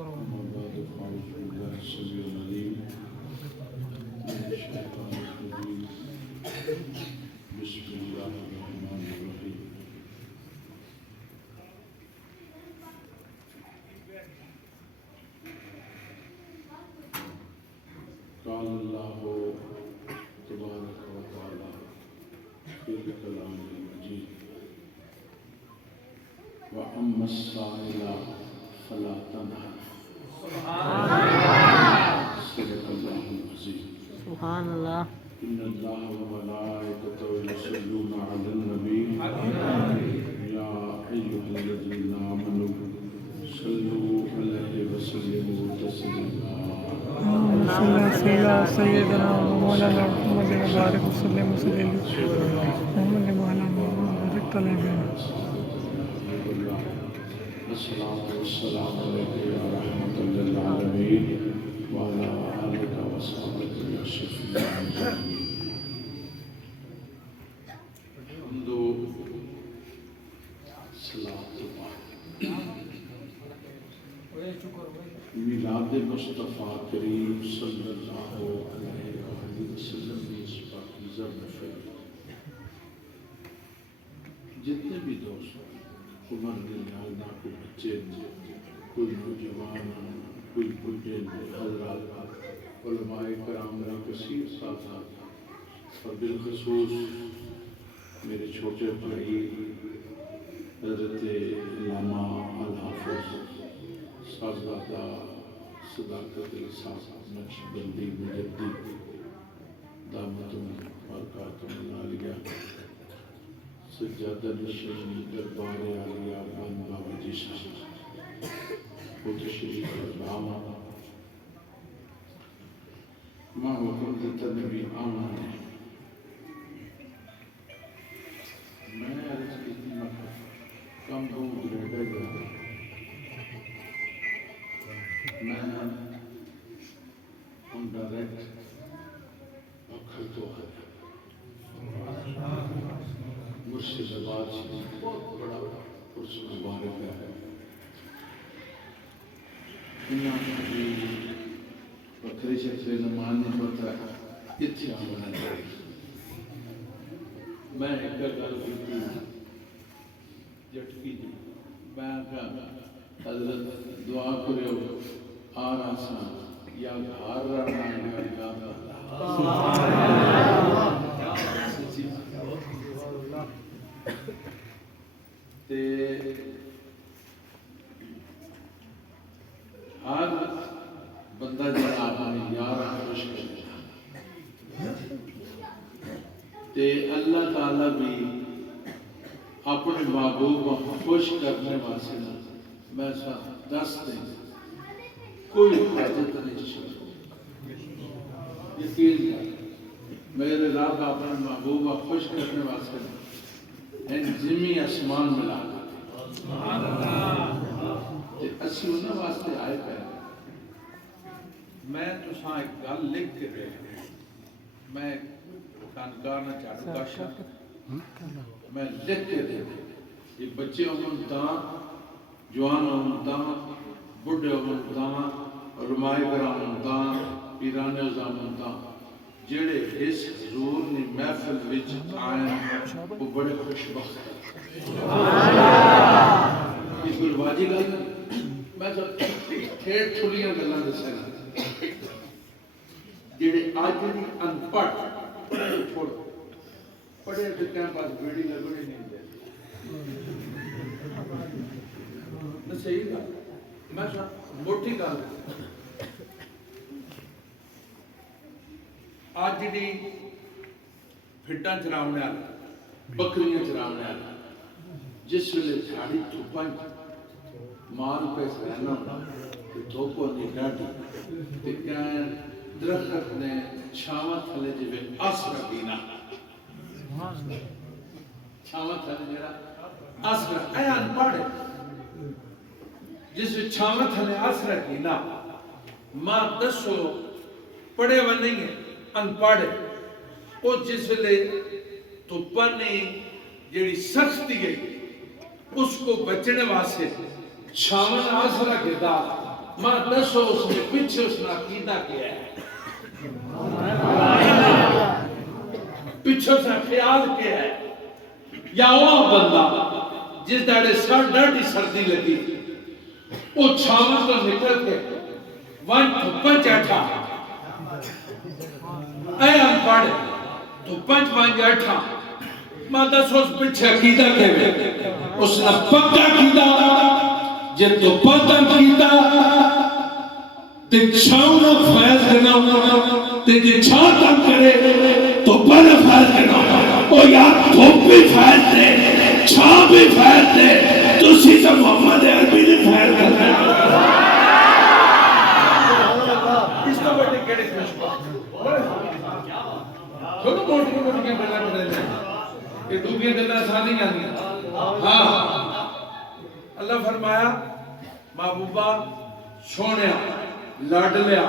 أما بعد فأعوذ بالله السميع العليم من الشيطان الرجيم بسم الله الرحمن الرحيم قال الله تبارك وتعالى في الكلام المجيد وأما السائل فلا تنهر صدق الله العظيم سبحان الله. إن الله وملائكته يصلون على النبي يا أيها الذين آمنوا صلوا عليه وسلموا تسليما. اللهم صل على سيدنا ومولانا محمد وبارك وسلم وسلم محمد وعلى بارك عليه. الصلاة والسلام عليك يا رحمة للعالمين وعلى آلك وصحبك يا شفيع المسلمين. حمد صلاة میلاد مصطفیٰ کریم صلی اللہ علیہ وآلہ وسلم کی اس پاکیزہ محفل جتنے بھی دوست عمر کے لحاظ نہ کوئی بچے کوئی نوجوان کوئی بڑھے حضرات علماء کرام نے کثیر ساتھات اور بالخصوص میرے چھوٹے بھائی حضرت علامہ الحافظ صاحبزادہ صداقت احساس نقشبندی مجدد دامتم برکاتم العالیہ سجادہ نشین دربار عالیہ بن بابا جی صاحب وہ تشریف فرما ماں حکم دیتا نبی آمان ہے. میں عرض کتنی مکہ کم دوں گرے گا میں ان ڈائریکٹ اکھر تو ہے مرشد آباد بہت بڑا پرس مبارک ہے. انہاں کی بکری شکری نمان نہیں پڑتا اتھے آمنا جائے. میں ایک گل کی جٹکی دی میں کہا حضرت دعا کرو آ رہا سا یا گھار رہنا یا گھار رہنا. تے ہر بندہ جڑا اپنے یار خوش کرے تے اللہ تعالیٰ بھی اپنے محبوب کو خوش کرنے واسطے میں دس دیں کوئی حاجت نہیں چھوڑ. یقین کر میرے رب اپنے محبوب کو خوش کرنے واسطے ان زمین آسمان ملا تے اسی انہاں واسطے آئے پہ. میں تو ساں ایک گل لکھ کے دے میں کانکار نہ چاڑو کاشا میں لکھ کے دے یہ بچے ہوں تاں جوان ہوں تاں بڑھے ہوں تاں علماء کرام ہوں تاں پیران عظام ہوں تاں جڑے اس حضور نے محفل وچ آئے وہ بڑے خوش بخت ہیں. یہ کوئی واجی گل میں تو ٹھیڑ ٹھولیاں گلاں دسے نا جڑے آج بھی ان پڑھ چھوڑ پڑھے تو کیا پاس بیڑی لگڑی نہیں دے نہ صحیح گل میں موٹی گل آج جی پھٹاں چراونے والا بکریاں چراونے والا جس ویلے جھاڑی تھوپاں مال پیسے رہنا کہ دھوپو نہیں ڈاڑی تے کہیں درخت نے چھاواں تھلے جی میں آسرا دینا چھاواں تھلے جیڑا آسرا ایان پاڑے جس میں چھاواں تھلے آسرا دینا ماں دسو پڑے وہ نہیں ہے ان پاڑے وہ جس ویلے تو پنے جیڑی سختی ہے اس کو بچنے واسطے چھاون آسرا گدا ماں دسو اس نے پیچھے اس نے عقیدہ کیا ہے، پیچھے اس نے خیال کیا ہے، یا وہ بندہ جس داڑے سر ڈاڑی سردی لگی وہ چھاواں تو نکل کے ون تھپن چیٹھا اے انپڑھ تو پنچ ون جیٹھا ماں دسو اس پیچھے عقیدہ کے ہوئے اس نے پکا عقیدہ جے تو پتن کیتا تے چھاؤں فیض دینا تے جے چھاں تم کرے تو پر فیض دینا او یار دھوپ بھی فیض دے چھاں بھی فیض دے تو سیسا محمد عربی نے فیض کرتا ہے اس تو بڑے کیڑے خوشبہ چھوٹو موٹی موٹی کے بڑا بڑا یہ ڈوبیاں دلنا سانی آنی ہاں اللہ فرمایا محبوبہ سونیا لاڈ لیا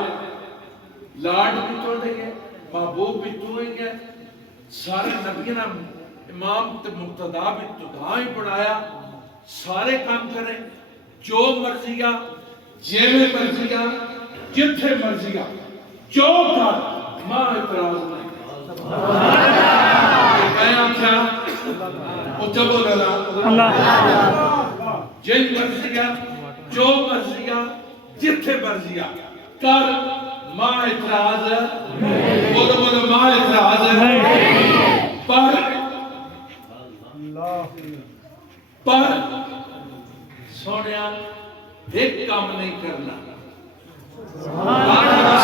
لاڈ بھی تو دیں گے محبوب بھی تو دیں گے سارے نبینا امام تے مقتدہ بھی تو دھائیں پڑھایا سارے کام کریں جو مرضیہ جیوے مرضیہ جتھے مرضیہ جو کر ماں اعتراض نہیں میں آنکھا اچھا بولا اللہ جن مرضیہ جو مرضیہ جتھے مرضیہ کر ماں اعتراض بولو بولو ماں اعتراض پر سونیا ایک کام نہیں کرنا سبحان اللہ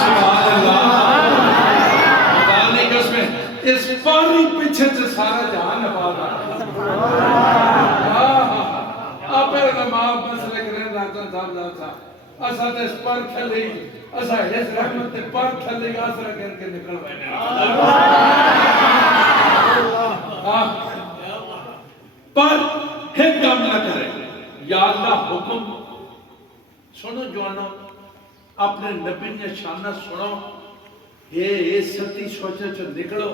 خدا نہیں قسمیں اس پاری پیچھے سے سارا جہان نباد آپ پر نماز مسئلے کریں راجہ صاحب لاتا اسا تے اس پر کھلی اسا اس رحمت تے پر کھلی آسرہ کر کے نکل بہنے پر ایک کام نہ کرے یا اللہ حکم سنو جوانو اپنے نبی نے شانہ سنو یہ ستی سوچے چو نکلو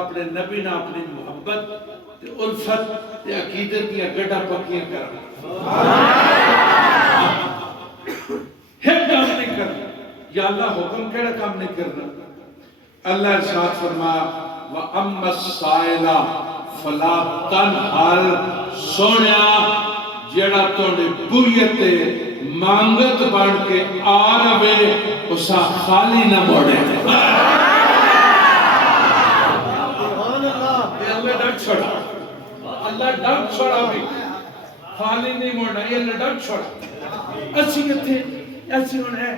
اپنے نبی نے اپنی محبت الفت عقیدت یا گڑا پکیاں کرنا ہم کام نہیں کرنا یا اللہ حکم کیڑا کام نہیں کرنا اللہ ارشاد فرمایا وَأَمَّا السَّائِلَ فَلَا تَنْهَرْ سونیا جیڑا توڑے بویتے مانگت بڑھ کے آروے اسا خالی نہ موڑے اللہ ڈک چھوڑا اللہ ڈک چھوڑا بھی خالی نہیں موڑنا یہ اللہ ڈک چھوڑا اچھی کتھے ایسی انہوں ہے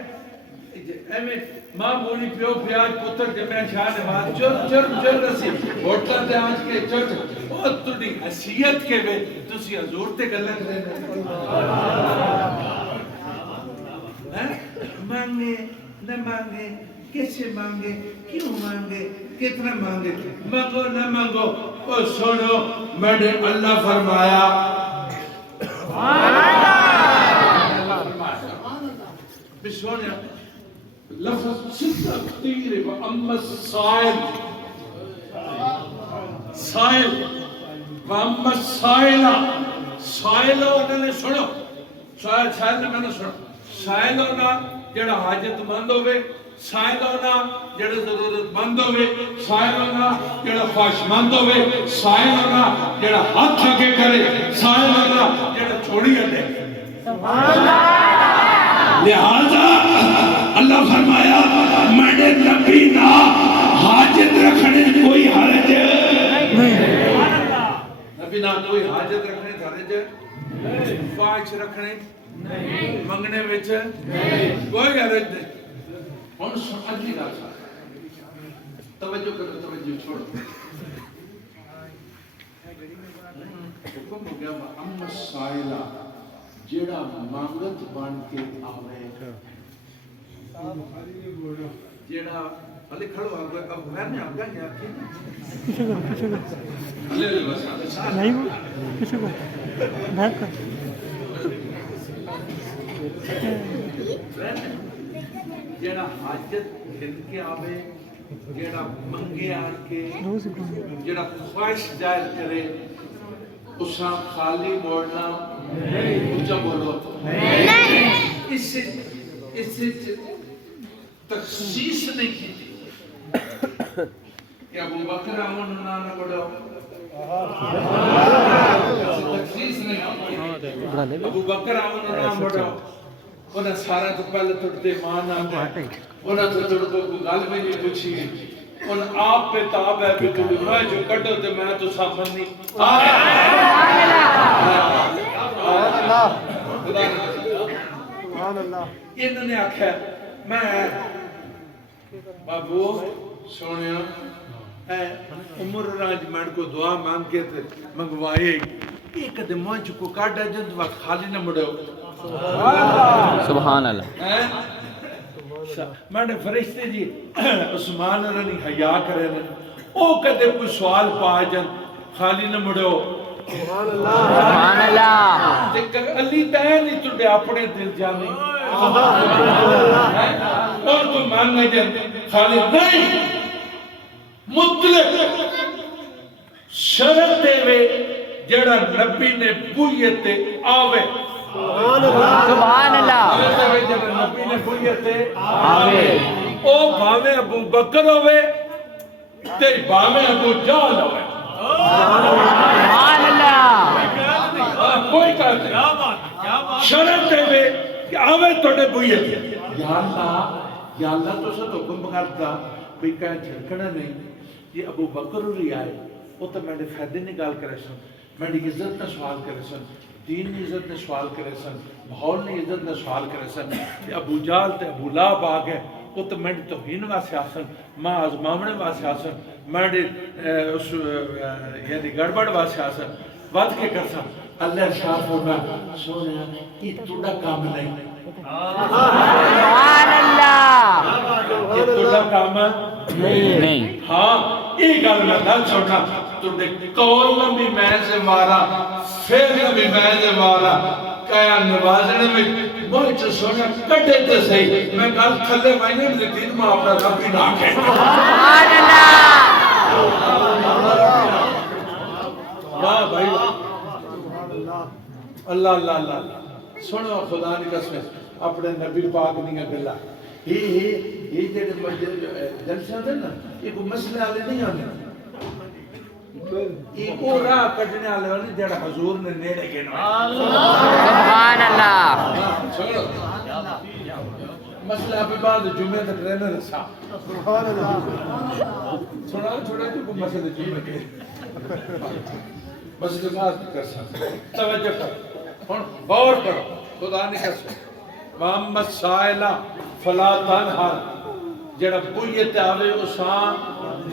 ایمیں ماں بولی پیو پیاج پتر کے میں شاہ نماز چر رسی ہوتلا دے آج کے چر اور تُڑی حسیت کے بے تُسی حضور تے گلن دینے مانگے نہ مانگے کیسے مانگے کیوں مانگے کتنا مانگے مانگو نہ مانگو اور سنو میڈے اللہ فرمایا بسونے لفظ ستہ کتیر ہے وَأَمَّا السَّائِلِ سائل وَأَمَّا السَّائِلَ سائل ہونے نے سنو سائل نے میں نے سنو سائل ہونا جڑا حاجت مند ہوئے سائل ہونا جڑا ضرورت مند ہوئے سائل ہونا جڑا خواہش مند ہوئے سائل ہونا جڑا ہاتھ آگے کرے سائل ہونا جڑا چھوڑی ہٹے لہذا اللہ فرمایا میڈے نبی نہ حاجت رکھنے کوئی حرج نبی نہ کوئی حاجت رکھنے حرج خواہش رکھنے منگنے وچ کوئی حرج نہیں ہم سمجھ نہیں رہا توجہ کرو توجہ چھوڑو حکم ہو گیا اما السائلہ جیڑا مانگت بان کے آوے جیڑا علی کھڑو آگے اب میں نے آگا یا کی پیچھے کرو نہیں وہ پیچھے کرو بیٹھ کر جیڑا حاجت گھن کے آوے جیڑا منگے آن کے جیڑا خواہش ظاہر کرے اسا خالی موڑنا اچھا بولو اس سے اس سے تخصیص نہیں کی تھی کہ ابو بکر آمن نانا بڑھو تخصیص نہیں کی ابو بکر آمن نانا بڑھو انہیں سارا تو پہلے توڑتے مان آتے انہیں تو توڑ کو گل میں نہیں پوچھی ان آپ پہ تاب ہے کہ توڑی میں جو کٹو دے میں تو سامن نہیں انہوں نے آکھا میں بابو سونیا عمر راج مین کو دعا مانگ کے منگوائے ایک دے موچ کو کاٹا جند وقت خالی نہ مڑو سبحان اللہ میں نے فرشتے جی عثمان رنی حیاء کرے رہے او کدے کوئی سوال پا جن خالی نہ مڑو سبحان اللہ علی تین ہی تُڑے اپنے دل جانے اور کوئی ماننے جن خالی نہیں مطلق شرط دے وے جڑا نبی نے بوئیت آوے سبحان اللہ جڑا نبی نے بوئیت آوے او بھاوے ابو بکر ہوئے تے بھاوے ابو جال ہوئے سبحان اللہ کوئی کہتے شرط دے وے کہ آوے توڑے بوئیت یا اللہ تو سا تو حکم کرتا بھی کہیں جھڑکنا نہیں یہ ابو بکر ہوئی آئے وہ تو میں نے فائدے نہیں گال کرے سن میں نے عزت نہ سوال کرے سن دین نے عزت نے سوال کرے سن ماحول نے عزت نے سوال کرے سن ابو جال تے ابو لاب آگئے وہ تو میں نے توہین واسے آسن ماں آزمامنے واسے آسن میں نے یعنی گڑبڑ واسے آسن وقت کے کرسن اللہ شاہ ہوگا سونے یہ توڑا کام نہیں سبحان اللہ یہ توڑا کام نہیں ہاں ایک گل میں نہ چھوڑنا تو قول نبی میں سے مارا پھر نبی میں سے مارا کیا نوازنے میں مجھ سونا کٹے تے صحیح میں گل تھلے مہینے میں دن میں اپنا ربی نہ آکے سبحان اللہ واہ بھائی اللہ اللہ اللہ سنو خدا نے قسم اپنے نبی پاک نہیں گلا یہ جڑے جلسہ دے نا یہ کوئی مسئلے والے نہیں آنے یہ وہ راہ کٹنے والے والے جڑا حضور نے نیڑے کے سبحان اللہ چھوڑو مسئلہ آپ بعد جمعہ تک رہنا رسا چھوڑا چھوڑا جو کوئی مسئلہ جمعہ کے مسئلہ بات کر سکتے توجہ کر غور کرو خدا نے قسم محمد سائلہ فلا تنہا جڑا بوئیت آوے اساں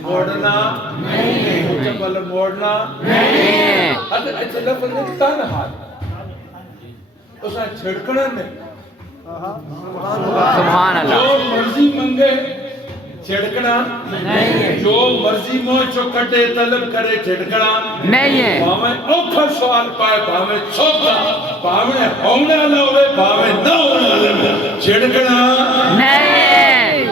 موڑنا نہیں جبل موڑنا نہیں اگر اچھا لفظ تنہا اساں چھڑکنا نہیں سبحان اللہ جو مرضی منگے چھڑکنا نہیں جو مرضی موچو کٹے طلب کرے چھڑکنا نہیں ہے باویں اوکھا سوال پائے باویں چھوکا باویں ہونے والا ہوئے باویں نہ ہونے والا ہوئے چھڑکنا نہیں ہے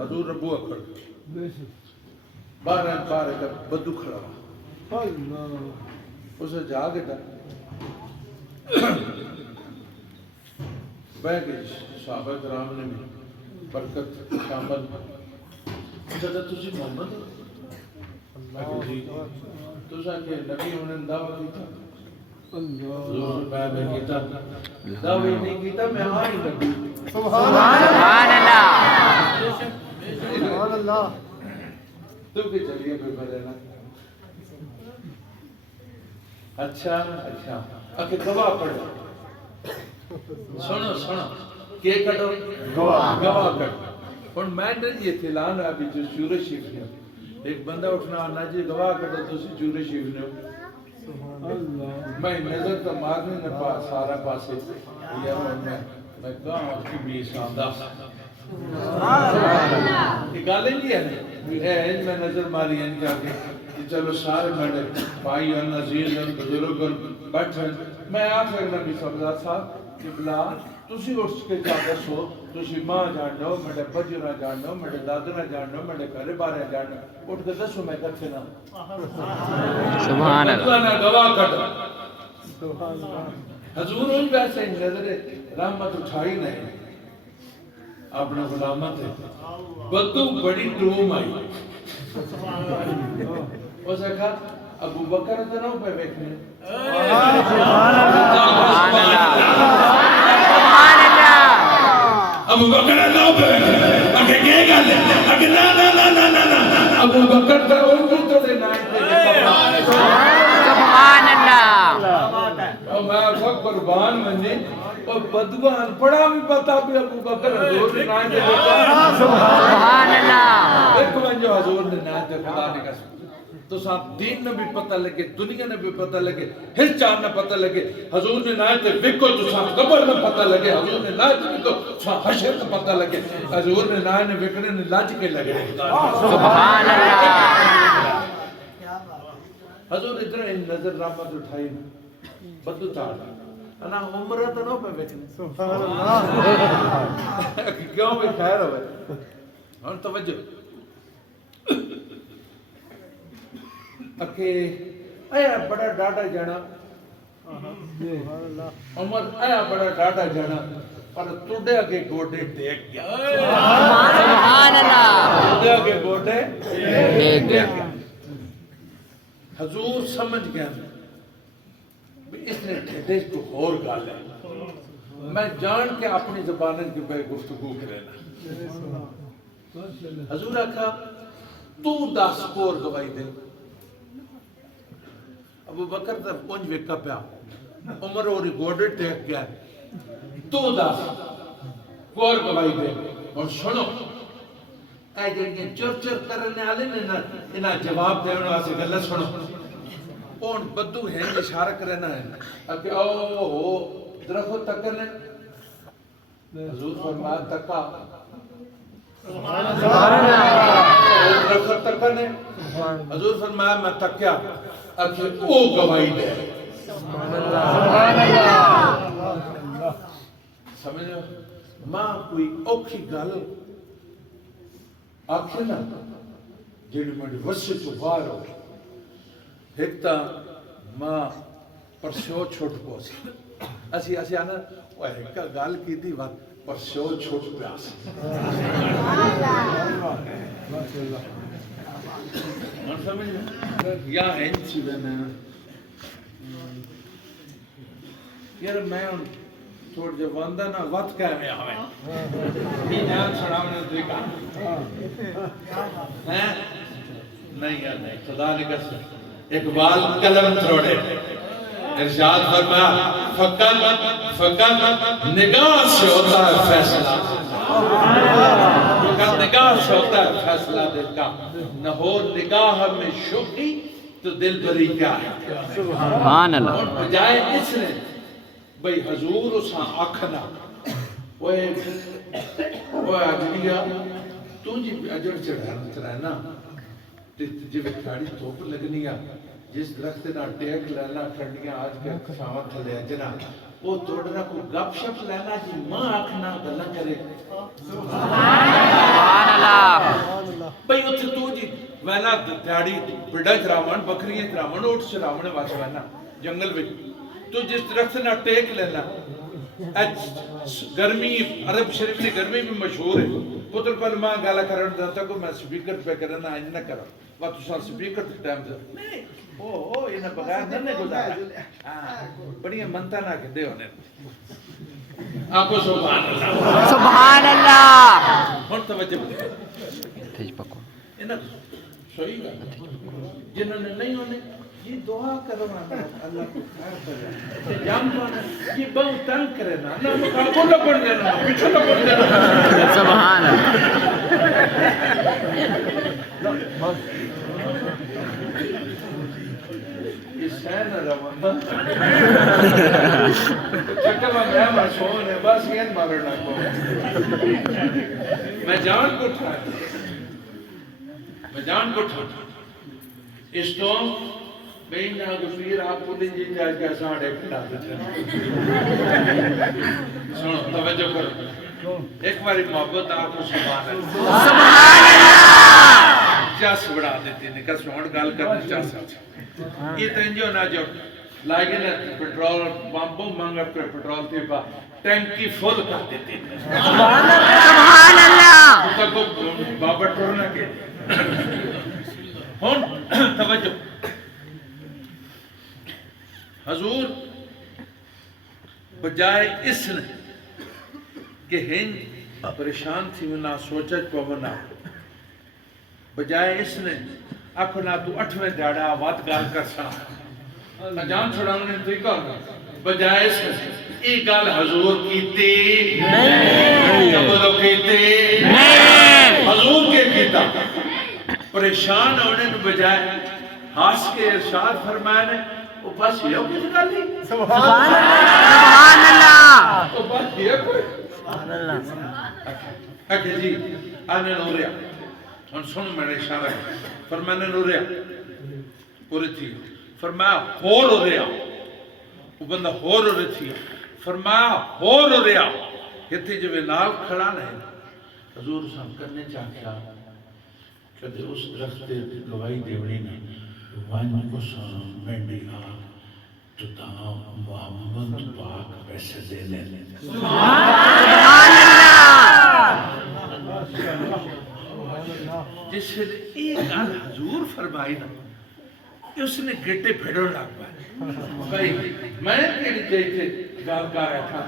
حضور ربو اکھڑ بارہ کا بدو کھڑا اسے جاگے تھا بیٹھ گئی صحابہ کرام نے بھی برکت شامل کہتا تجھے محمد ہو جی تو سا کہ نبی انہیں دعویٰ کیتا حضور میں کیتا دعوی نہیں کیتا میں آئی نبی سبحان اللہ تو کہ چلیے پہ بڑھے نا اچھا اچھا اکھے گواہ پڑھو سنو سنو کے کٹو گواہ کٹو اور میں نے یہ تھلان ہے ابھی جو سورہ شریف نے ایک بندہ اٹھنا آنا جی گواہ کٹو تو سورہ شریف نے میں نظر تو مارنے نے پاس سارا پاسے یہ میں کہاں اس کی بھی شاندہ یہ گالیں نہیں ہے میں نظر ماری ہیں کہ چلو سارے میڈے بھائی اور نظیر اور بزرگ اور بیٹھے میں آپ سے نبی صبزار صاحب کہ بلا تسی اٹھ کے جاگہ سو تسی ماں جانو میڈے بجرہ جانو میڈے دادرہ جانو میڈے گھر بارے جانو اٹھ کے دسو میں کتھے نا سبحان اللہ گواہ کٹو حضور ان ویسے نظر رحمت اٹھائی نہیں اپنے غلامہ تھے بدو بڑی ٹوم آئی اس نے کہا ابو بکر اتنا پہ بیٹھنے سبحان اللہ ابو بکر اتنا پہ بیٹھنے اگر کیا گل ہے اگر نا نا نا نا نا نا ابو بکر تھا ان کی تو دے نائن تھے سبحان اللہ اور میں آخا قربان مننے اور بدوان پڑھا بھی پتا بھی ابو بکر حضور نے نائن تھے سبحان اللہ ایک من جو حضور نے نائن تھے خدا نے کہا تو صاحب دین نے بھی پتہ لگے دنیا نے بھی پتہ لگے ہر چاند نے پتہ لگے حضور نے نائن تھے وکو تو صاحب قبر میں پتہ لگے حضور نے نائن تھے وکو صاحب حشر کا پتہ لگے حضور نے نائن نے وکنے نے لاج کے لگے سبحان اللہ حضور ادھر ان نظر رحمت اٹھائی بدو تاڑ انا عمرہ تو نو پہ بیٹھنے سبحان اللہ کیوں بھی خیر ہوئے اور توجہ اکے ایا بڑا ڈاٹا جانا عمر ایا بڑا ڈاٹا جانا پر توڑے اگے گوڑے ٹیک گیا سبحان اللہ توڑے اگے گوڑے ٹیک گیا حضور سمجھ گیا اس نے ٹھٹے کو اور گال ہے میں جان کے اپنی زبانن کی بے گفتگو کرنا حضور آکھا تو 10 کور گواہی دے ابو بکر طرف پونج وکا پیا عمر اور گوڑے ٹیک گیا تو 10 کور گواہی دے اور سنو اے جنگیں چر چر کرنے آلے نے انہا جواب دے انہا سے گلہ سنو کون بدو ہے اشارہ کرنا ہے کہ او ہو درخت تک کرنے حضور فرمایا تکا درخت تک کرنے حضور فرمایا میں تکیا کہ او گواہی دے سمجھو ماں کوئی اوکھی گل آکھے نا جیڑی میں وسے تو باہر ہو ایک تا ماں پرسیو چھوٹ پوسی اسی آنا وہ ایک کا گال کی تھی بات پرسیو چھوٹ پیاسی من سمجھ یا ہنچی بنا یار میں ان چھوڑ جو باندھا نا وقت کہہ میں آویں یہ جان چھڑاونے دیکھا نہیں یار نہیں خدا نے کہا اقبال قلم تھوڑے ارشاد فرمایا فقط نگاہ سے ہوتا ہے فیصلہ فقط نگاہ سے ہوتا ہے فیصلہ دل کا نہ ہو نگاہ میں شوقی تو دل بری کیا ہے سبحان اللہ اور بجائے اس نے بھئی حضور اساں آکھنا وہ اجڑیا تو جی اجڑ چڑھنا جب کھاڑی توپ لگنی ہے جس درخت نہ ٹیک لینا کھڑنیاں آج کے شامت لے اجنا وہ توڑنا کو گپ شپ لینا جی ماں آکھنا گلہ کرے سبحان اللہ بھئی اتھے تو جی وینا تیاڑی بڑا چراون بکریاں چراون اوٹ چراون واچ وینا جنگل وچ تو جس درخت نہ ٹیک لینا گرمی عرب شریف کی گرمی بھی مشہور ہے پتر پر ماں گالا کرن جاتا کو میں سپیکر پہ کرنا آج نہ کرا وقت سال سپیکر تھی ٹائم سے نہیں او انہیں بغیر نہ گزارا بڑی منتا نہ کہ دے ہونے آپ کو سبحان اللہ سبحان اللہ اور توجہ تیج پکو انہیں صحیح گا جنہوں نے نہیں ہونے یہ دعا کروانا اللہ کو خیر کرے جام کرنا یہ بہت تنگ کرنا نہ مقابل نہ پڑ دینا پیچھے نہ پڑ دینا سبحان اللہ یہ سین روانا چکر میں مرسون ہے بس یہ مارنا کو میں جان کو ٹھایا اس تو بین آگے پھر آپ کو دیں جی جائے کہ ساڑھے پھٹا دیتے ہیں سنو توجہ کرو ایک باری محبت آپ کو سبحان اللہ چاس بڑھا دیتی نکل سوڑ گال کرنے چاس آتا یہ تو انجو نہ جو لائے نا پیٹرول پمپ مانگا پیٹرول تھے پا ٹینکی فل کر دیتے ہیں سبحان اللہ تو کو بابا ٹورنا کے ہون توجہ حضور بجائے اس نے کہ ہند پریشان تھی ونا سوچا پونا بجائے اس نے اپنا تو 8ویں دیڑا وات گال کر سا جان چھڑانے تو کون بجائے اس نے ایک گال حضور کیتی نہیں بولو کیتی نہیں حضور کے کیتا پریشان ہونے نے بجائے ہاس کے ارشاد فرمانے وہ بس یہ کس گالی سبحان اللہ تو بس یہ کوئی سبحان اللہ اکھے جی آنے نوریا ان سن میں نے اشارہ فرمانے نوریا پوری تھی فرمایا ہور ہو رہا وہ بندہ ہور ہو رہی تھی فرمایا ہور ہو رہا کہتے جو نال کھڑا نہیں حضور صاحب کرنے چاہتا کہتے اس درخت گواہی دیوڑی نے وان کو سام مینڈی آگ تو تا محمد پاک پیسے دے لے جس سے ایک آن حضور فرمائی نا اس نے گٹے پھڑو لگ پائے بھائی میں کہنی چاہیے گال کا رہا تھا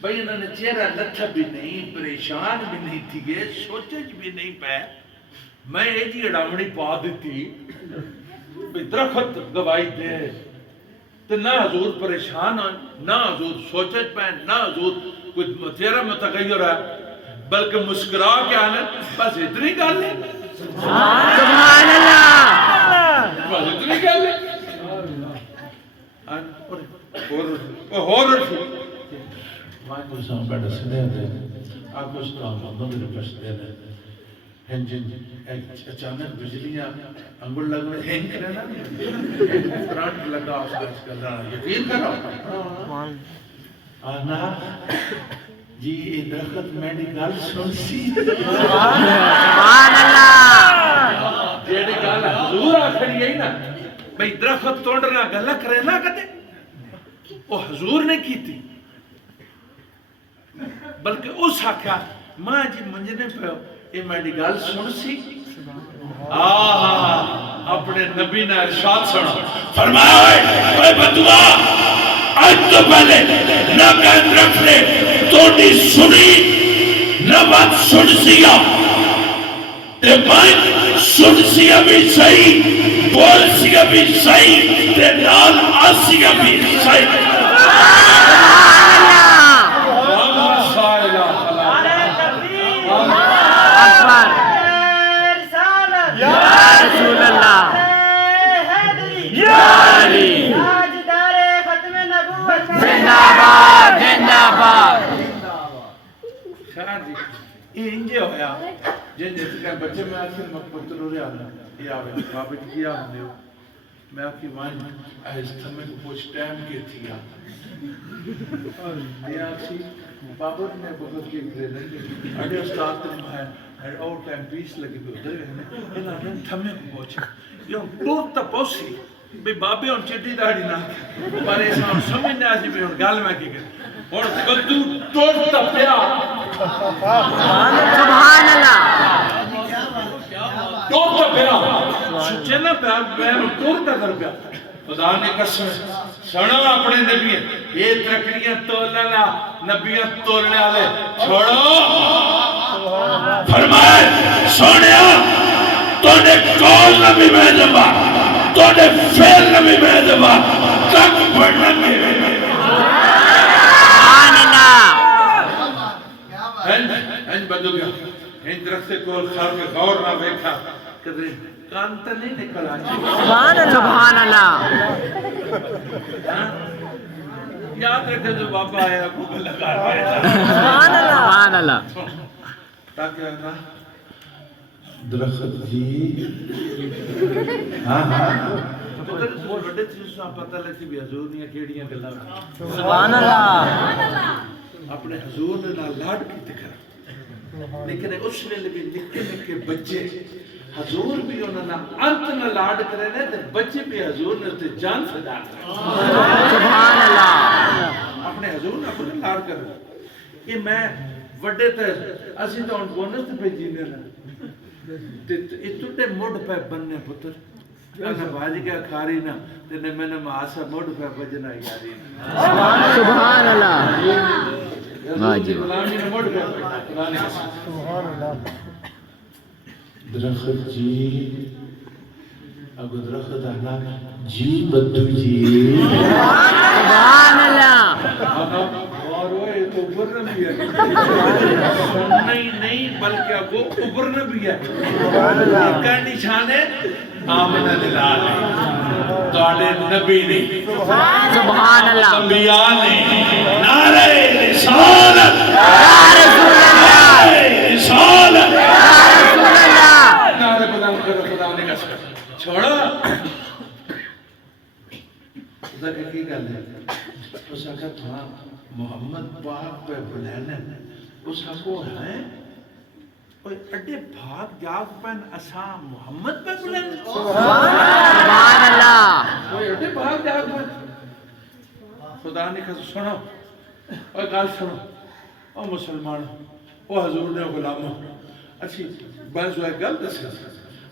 بھائی انہوں نے چہرہ لتھا بھی نہیں پریشان بھی نہیں تھی گئے سوچج بھی نہیں پائے میں یہ جی اڑامنی پا دیتی بھائی درخت گواہی دے تو نہ حضور پریشان ہوں نہ حضور سوچج پائے نہ حضور کوئی چہرہ متغیر ہے بلکہ مسکرا کے آنے بس اتنی گال ہے سبحان اللہ بس اتنی گال ہے اور رکھو ماں کو سام بیٹا سنے دے آپ کو سلام مندر پس دے دے ہنجن اچانک بجلیاں انگل لگنے ہنگ کرنا کرانٹ لگا آساس کر رہا یقین کرو آنا جی یہ درخت میڈی گال سن سی سبحان اللہ جیڑی گال حضور آخری ہے نا بھئی درخت توڑنا گلہ کرے نہ کہتے وہ حضور نے کی تھی بلکہ اس آکھا ماں جی منجنے پہ یہ میڈی گال سن سی اپنے نبی نے ارشاد سنا فرمایا اے بدوا آج تو پہلے نہ کہن رکھ لے توڑی سنی نہ بات سن سیا تے بات سن سیا بھی صحیح بول سیا بھی صحیح تے نال آسیا بھی صحیح یہ انجے ہویا جن جیسے کہ بچے میں آتی مقبول رو رہے آنا یہ آوے بابت کیا ہم نے میں آکی وائن آہستہ میں کچھ ٹائم کے تھی یہ آتی بابت نے بہت کی گرے لگے اڈے استاد تم ہے اور ٹائم پیس لگے بھی ادھر گئے انہاں نے تھمے کو پوچھا یہ دور تا پوسی بھئی بابے ان چٹی داڑی نہ پر ایسا سمجھنے آجی بھی ان گال میں کی گئے اور کدو ٹوٹتا پیا سبحان اللہ ٹوٹتا پیا سچے نہ پیا میں ٹوٹتا کر پیا خدا نے قسم سنو اپنے نبی یہ ترکڑیاں تولنا نبیاں تولنے والے چھوڑو فرمائے سونیا تو نے کول نبی میں دبا تو نے فیل نبی میں دبا تک پڑھنا میں ہن بدو گیا ہن درخت کول کھا کے غور نہ بیٹھا کدے کان تے نہیں نکل آ سبحان اللہ یاد رکھے جو بابا آیا کو لگا سبحان اللہ تاکہ نا درخت جی ہاں وہ بڑے چیز سے پتہ لگی بھی حضور نے کیڑیاں گلاں سبحان اللہ اپنے حضور نے لاڈ کی دکھا لیکن اس نے لگے نکے نکے بچے حضور بھی انہوں نے انت نہ لاڈ کرے نے تے بچے بھی حضور نے تے جان فدا کرے سبحان اللہ اپنے حضور نے اپنے لاڈ کرے یہ میں وڈے تے اسی تو ان بونس تے پہ جینے نا تے اتنے مڈ پہ بننے پتر انا بھاجی کے کھاری نا تے نے میں نے ماسا مڈ پہ بجنا یاری سبحان اللہ واہ جی غلامی نے مڈ پہ بجنا سبحان اللہ درخت جی اگو درخت آنا جی بدو جی سبحان اللہ اور وہ تو ابرنا بھی ہے نہیں بلکہ ابو ابرنا بھی ہے یہ کا نشان ہے آمنہ دلال ہے داڑے نبی نے سبحان اللہ انبیاء نے نعرہ رسالت رسالت نعرہ بدل کرو خدا نے قسم چھوڑو خدا کی گل ہے اس آقا تھا محمد پاک پہ بلینے اس آقا ہے کوئی اڈے بھاگ جاگ پہن اساں محمد پہ بلینے سبحان اللہ کوئی اڈے بھاگ جاگ پہن خدا نے کہا سنو اور گال سنو او مسلمان او حضور نے غلاموں اچھی بعض ہوئے گل دسے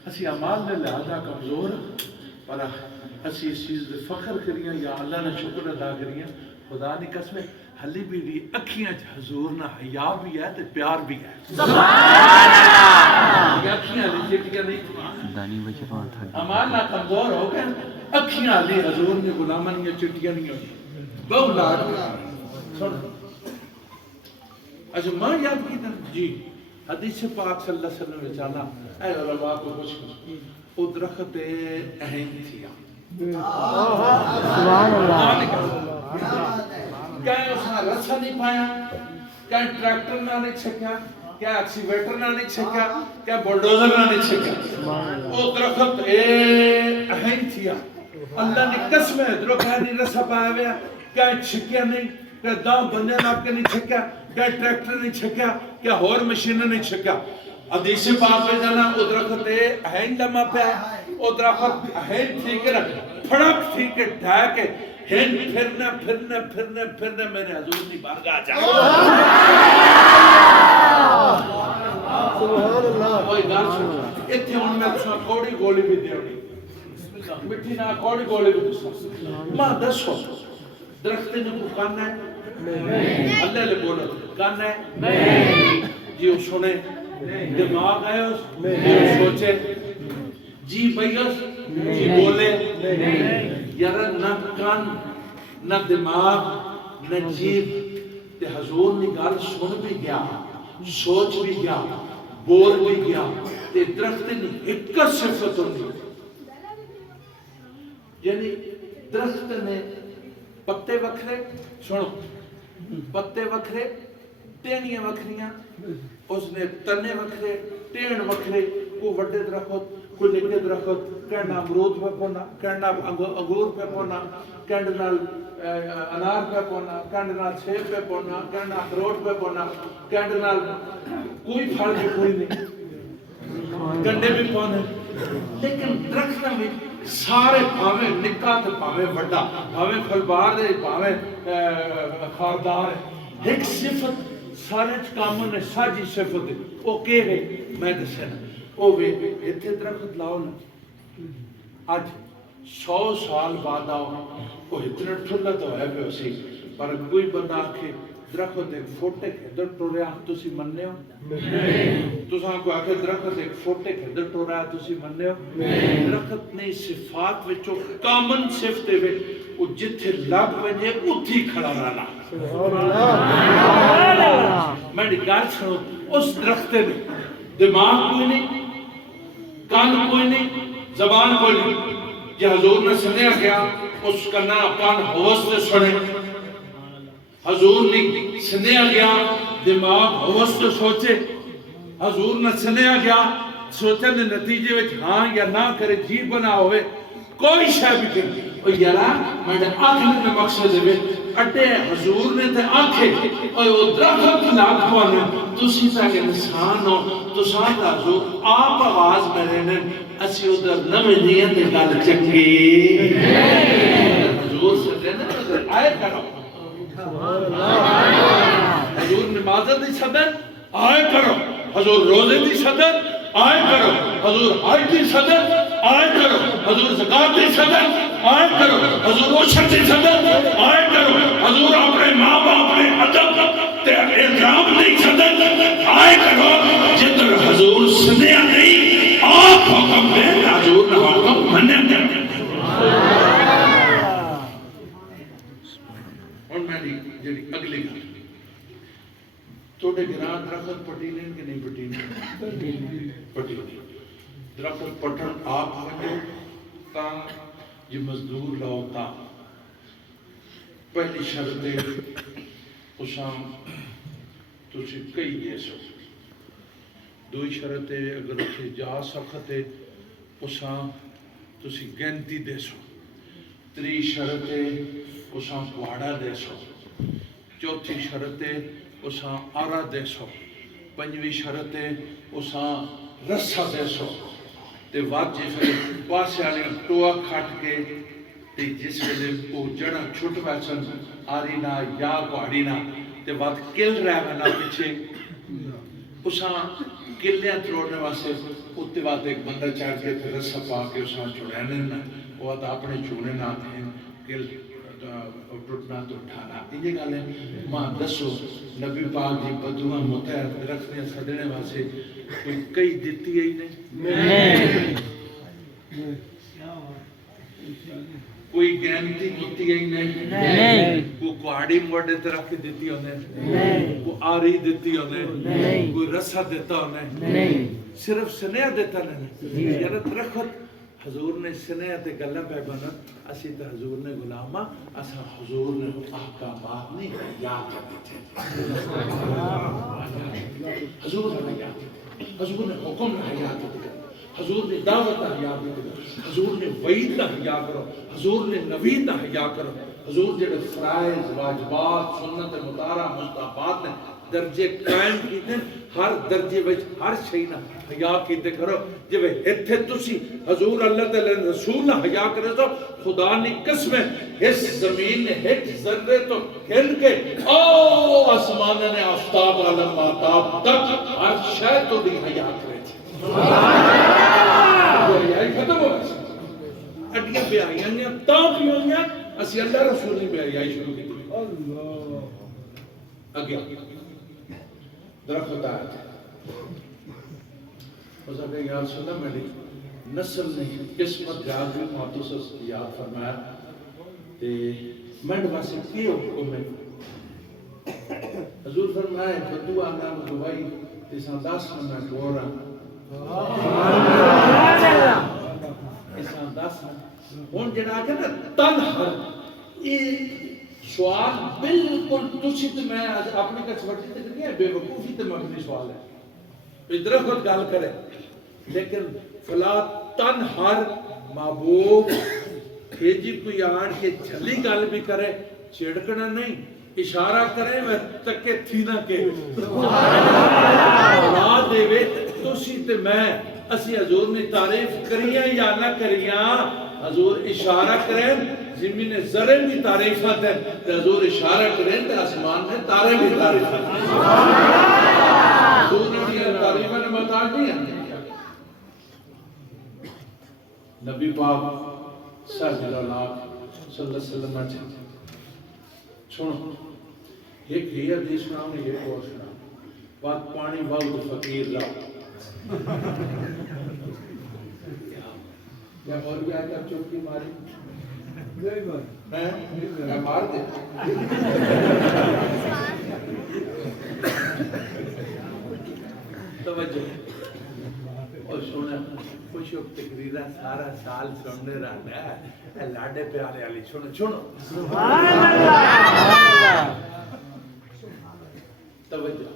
اسی عمال نے لہذا کمزور پر اسی اس چیز دے فخر کریاں یا اللہ نے شکر ادا کریاں خدا نے قسم حلی بھی دی اکھیاں حضور نہ حیا بھی ہے تے پیار بھی ہے سبحان اللہ یہ اکھیاں لی چٹیاں نہیں دانی بچے پاؤں تھا عمال نہ کمزور ہو گئے اکھیاں لی حضور نے غلامن یا چٹیاں نہیں ہوئی بہو لاڈ سن اچھا ماں یاد کی تن جی حدیث پاک صلی اللہ علیہ وسلم وچانا اے علماء کو کچھ او درخت اہم تھیا سبحان اللہ کیا اس نے رسا نہیں پایا کیا ٹریکٹر نہ نہیں چھکیا کیا ایکسیویٹر نہ نہیں چھکیا کیا بلڈوزر نہ نہیں چھکیا او درخت اہم تھیا اللہ نے قسم ہے درخت نہیں رسا پایا گیا کیا چھکیا نہیں کیا داؤں بندے نہ آپ کے نہیں چھکیا کیا ٹریکٹر نہیں چھکیا کیا ہور مشین نہیں چھکیا حدیث پاک میں جانا او درخت اہم لمحہ پہ او درخت اہم تھی کہ پھڑک تھی کہ ڈھائے کے ہن پھرنا میرے حضور کی بارگاہ جا سبحان اللہ کوئی گل سنو ایتھے ہن میں تساں کوڑی گولی بھی دیونی مٹھی نہ کوڑی گولی بھی تساں ماں دسو درخت نے کو کان ہے نہیں اللہ نے بولا کان ہے نہیں جی وہ سنے دماغ آئے اس نہیں سوچے جی بیس جی بولے یار نہ کان نہ دماغ نہ جیب تے حضور نے گل سن بھی گیا سوچ بھی گیا بول بھی گیا تے درخت نے ایک صفت ہوتی یعنی درخت نے پتے وکھرے سنو پتے وکھرے ٹہنیاں وکھریاں اس نے تنے وکھرے ٹہن وکھرے کو وڈے درخت کو نکے درخت کہنا امرود پہ پونا کہنا انگور پہ پونا کہنا انار پہ پونا کہنا سیب پہ پونا کہنا اخروٹ پہ پونا کہنا کوئی پھل بھی کوئی نہیں گنڈے بھی پونے لیکن درخت میں سارے پاویں نکا تے پاویں وڈا پاویں پھلبار دے پاویں خاردار ہے ایک صفت سارے کامن ہے ساجی صفت ہے او کہ ہے میں دسنا او وے ایتھے درخت لاؤ نا اج 100 سال بعد آؤ وہ اتنا ٹھلا تو ہے بھی اسی پر کوئی بندہ آکھے درخت ایک فوٹے کھدر ٹوریا تسی مننے ہو تساں کو آکھے درخت ایک فوٹے کھدر ٹوریا تسی مننے ہو درخت نے صفات وچوں کامن صفت دے وہ جتھے لگ ونجے اتھی کھڑا رہنا میں نے گل سنو اس درخت نے دماغ کوئی نہیں کان کوئی نہیں زبان کوئی نہیں یہ حضور نے سنیا گیا اس کا نا کان ہوس سے سنے حضور نے سنیا گیا دماغ ہوس سے سوچے حضور نے سنیا گیا سوچے نے نتیجے وچ ہاں یا نہ کرے جی بنا ہوئے کوئی شے بھی کہ او یارا میں آخر میں مقصد ہے اٹے حضور نے تے آنکھے اوہ او درخت لاکھ پانے تسی تاک انسان ہو تساں دا حضور آپ آواز میں رہنے اسی ادھر نمیں دیئے تے گل چنگی حضور سے رہنے آئے کرو حضور نمازت دی صدر آئے کرو حضور روزے دی صدر آئے کرو حضور حج دی صدر آئے کرو حضور زکاة دی صدر آئے کرو حضور عشر دی صدر آئے کرو حضور اپنے ماں باپ اپنے ادب تے احترام دی صدر آئے کرو جدر حضور سنیا نہیں آپ حکم دے حضور نہ حکم مننے دے اور میں جڑی اگلی گل توڑے گران درخت پٹیلیں کہ نہیں پٹیلیں پٹیلیں درخت پٹن آپ ہوئے تا یہ مزدور لاؤتا پہلی شرط اسام تُسی کئی دے سو دوئی شرط اگر اسے جا سکتے اسام تُسی گنتی دے سو تری شرط اسام کوڑا دے سو چوتھی شرط اساں آرہ دے سو پنجوی شرط اساں رسہ دے سو تے وات جس ویلے پاسے آنے ٹوہ کھٹ کے تے جس ویلے وہ جڑا چھٹ ویسن آری نا یا کوڑی نا تے وات کل رہے بنا پیچھے اساں کلیاں تروڑنے واسے اتے وات ایک بندہ چاہ کے تے رسہ پا کے اساں چھوڑینے نا وہ وات اپنے چھوڑنے نا تھے کل ٹوٹنا تو اٹھانا یہ گالے ماں دسو نبی پاک دی بدوہ متحد رکھنے صدرے واسے کوئی کئی دیتی ہے ہی نہیں کوئی گینتی متی ہے ہی نہیں کوئی کوڑی موڑے طرح کی دیتی ہونے کوئی آری دیتی ہونے کوئی رسہ دیتا ہونے صرف سنیا دیتا نہیں یعنی درخت حضور نے سنیا تے گلہ پہ بنا اسی تا حضور نے غلامہ اسا حضور نے احکامات نہیں یاد کرتے تھے حضور نے یاد حضور نے حکم نہ یاد کرتے حضور نے دعوت نہ یاد کرتے حضور نے وعید نہ حیا کرو حضور نے نوید نہ حیا کرو حضور جڑے فرائض واجبات سنت مطالعہ مستحبات نے درجے قائم کیتے ہر درجے وچ ہر شئی نہ حیا کیتے کرو جب ایتھے تسی حضور اللہ تعالی رسول نہ حیا کرے تو خدا نے قسم ہے اس زمین نے ایک ذرے تو ہل کے او آسمان نے آفتاب عالم ماتاب تک ہر شے تو دی حیا کرے حیا ختم ہو گئی اڈیاں بے حیاں تا پیویاں اسی اللہ رسول نے بے حیائی شروع کی آگے درخت آیا تھا اس نے یا رسول اللہ میری نسل نہیں قسمت یاد بھی ماتوس یاد فرمایا تے میں واسے کی حکم ہے حضور فرمایا بدو آنا دعائی تے سانداس میں گورا سانداس ہون جڑا کہ نا تنہر یہ سوال بالکل تسی تے میں اپنے کا سوچی تے نہیں ہے بے وقوفی تے مبنی سوال ہے درخت گل کرے لیکن فلا تنہر محبوب کھیجی کوئی آن کے جھلی گل بھی کرے چھڑکنا نہیں اشارہ کرے میں تکے تھی نہ کے اللہ دے وے تسی تے میں اسی حضور نے تعریف کریاں یا نہ کریاں حضور اشارہ کریں زمین ذرے بھی تعریفات ہیں حضور اشارہ کریں تو آسمان میں تارے بھی تعریفات ہیں حضور نے تعریفہ نے محتاج نہیں ہے نبی پاک صلی اللہ علیہ وسلم سنو ایک ہی حدیث سناؤں نے ایک اور سناؤں بات پانی وقت فقیر رہا یا اور بھی آئے تب چوکی ماری میں مار دے توجہ اور سونا خوش ہو تقریرہ سارا سال سننے رہنا ہے لاڈے پیارے علی سنو سبحان اللہ توجہ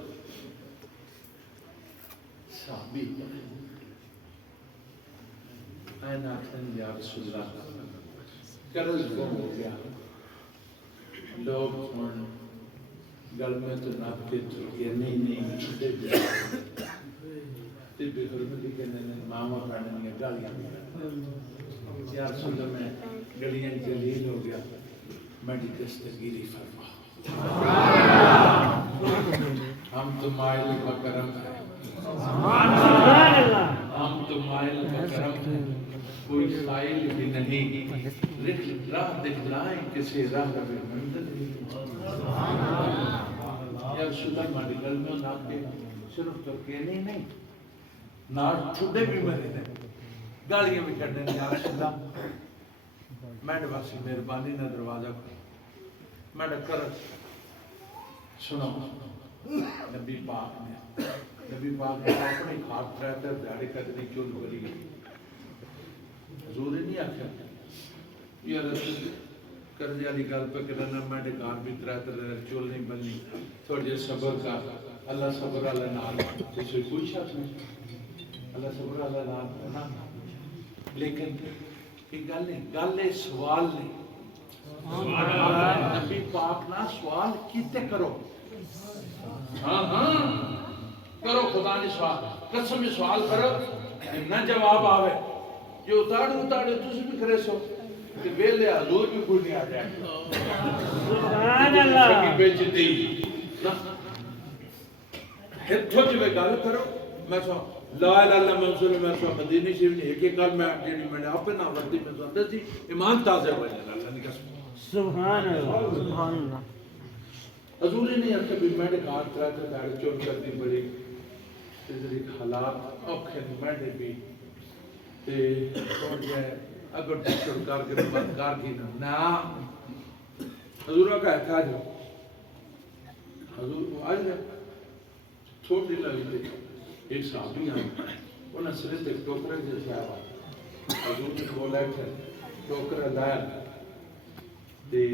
صحابی آئین آخر یا رسول اللہ قرض گم ہو گیا لوگ ہوں گل میں تو نپ کے چکے نہیں چھوٹے تے بے حرمتی کرنے نے ماما پڑھنے گالیاں یا رسول اللہ میں گلیاں جلیل ہو گیا میری دستگیری فرما ہم تو مائل بکرم ہیں ہم تو مائل بکرم ہیں کوئی سائل بھی نہیں راہ دکھلائیں کسی راہ رب منزل یا رسول اللہ ہماری گل میں نہ کے صرف ترکیہ نہیں نار چھوٹے بھی مرے نے گالیاں بھی کرنے نے یا رسول اللہ میں نے باسی مہربانی نہ دروازہ میں نے کر سنو نبی پاک نے اپنے ہاتھ رہتا ہے دیاڑے قدری چول بلی حضور نہیں آکھا یا رسول کرنے والی گل پہ کرنا میں نے کار بھی رہتا ہے چول نہیں بنی تھوڑے صبر کا اللہ صبر اللہ نال جسے کوئی شخص نہیں اللہ صبر اللہ نال لیکن یہ گل ہے سوال نہیں نبی پاک نہ سوال کیتے کرو ہاں کرو خدا نے سوال قسم سوال کرو نہ جواب آوے جو اتاڑے تُس بھی کرے سو کہ ویلے حضور بھی کوئی نہیں آ جائے سبحان اللہ بیچتی ہتھو جوے گل کرو میں سو لا الہ الا اللہ منصور میں سو مدینی شریف نے ایک گل میں جیڑی میں نے اپنے نام ورتی میں سو دسی ایمان تازہ ہو جائے اللہ نے کہا سبحان اللہ حضور نے آخیا بھی میں نے کہا ترا داڑھی چون کر دی بڑی تیری حالات اوکھے میں نے بھی تے سوچ جائے اگر سرکار کے مددگار کی نہ حضور کا کہا جو حضور آج ہے چھوٹی لگی تھی ایک صحابی ہیں انہیں صرف ایک ٹوکرے جیسے آیا حضور نے بولا کہ ٹوکرے لایا تے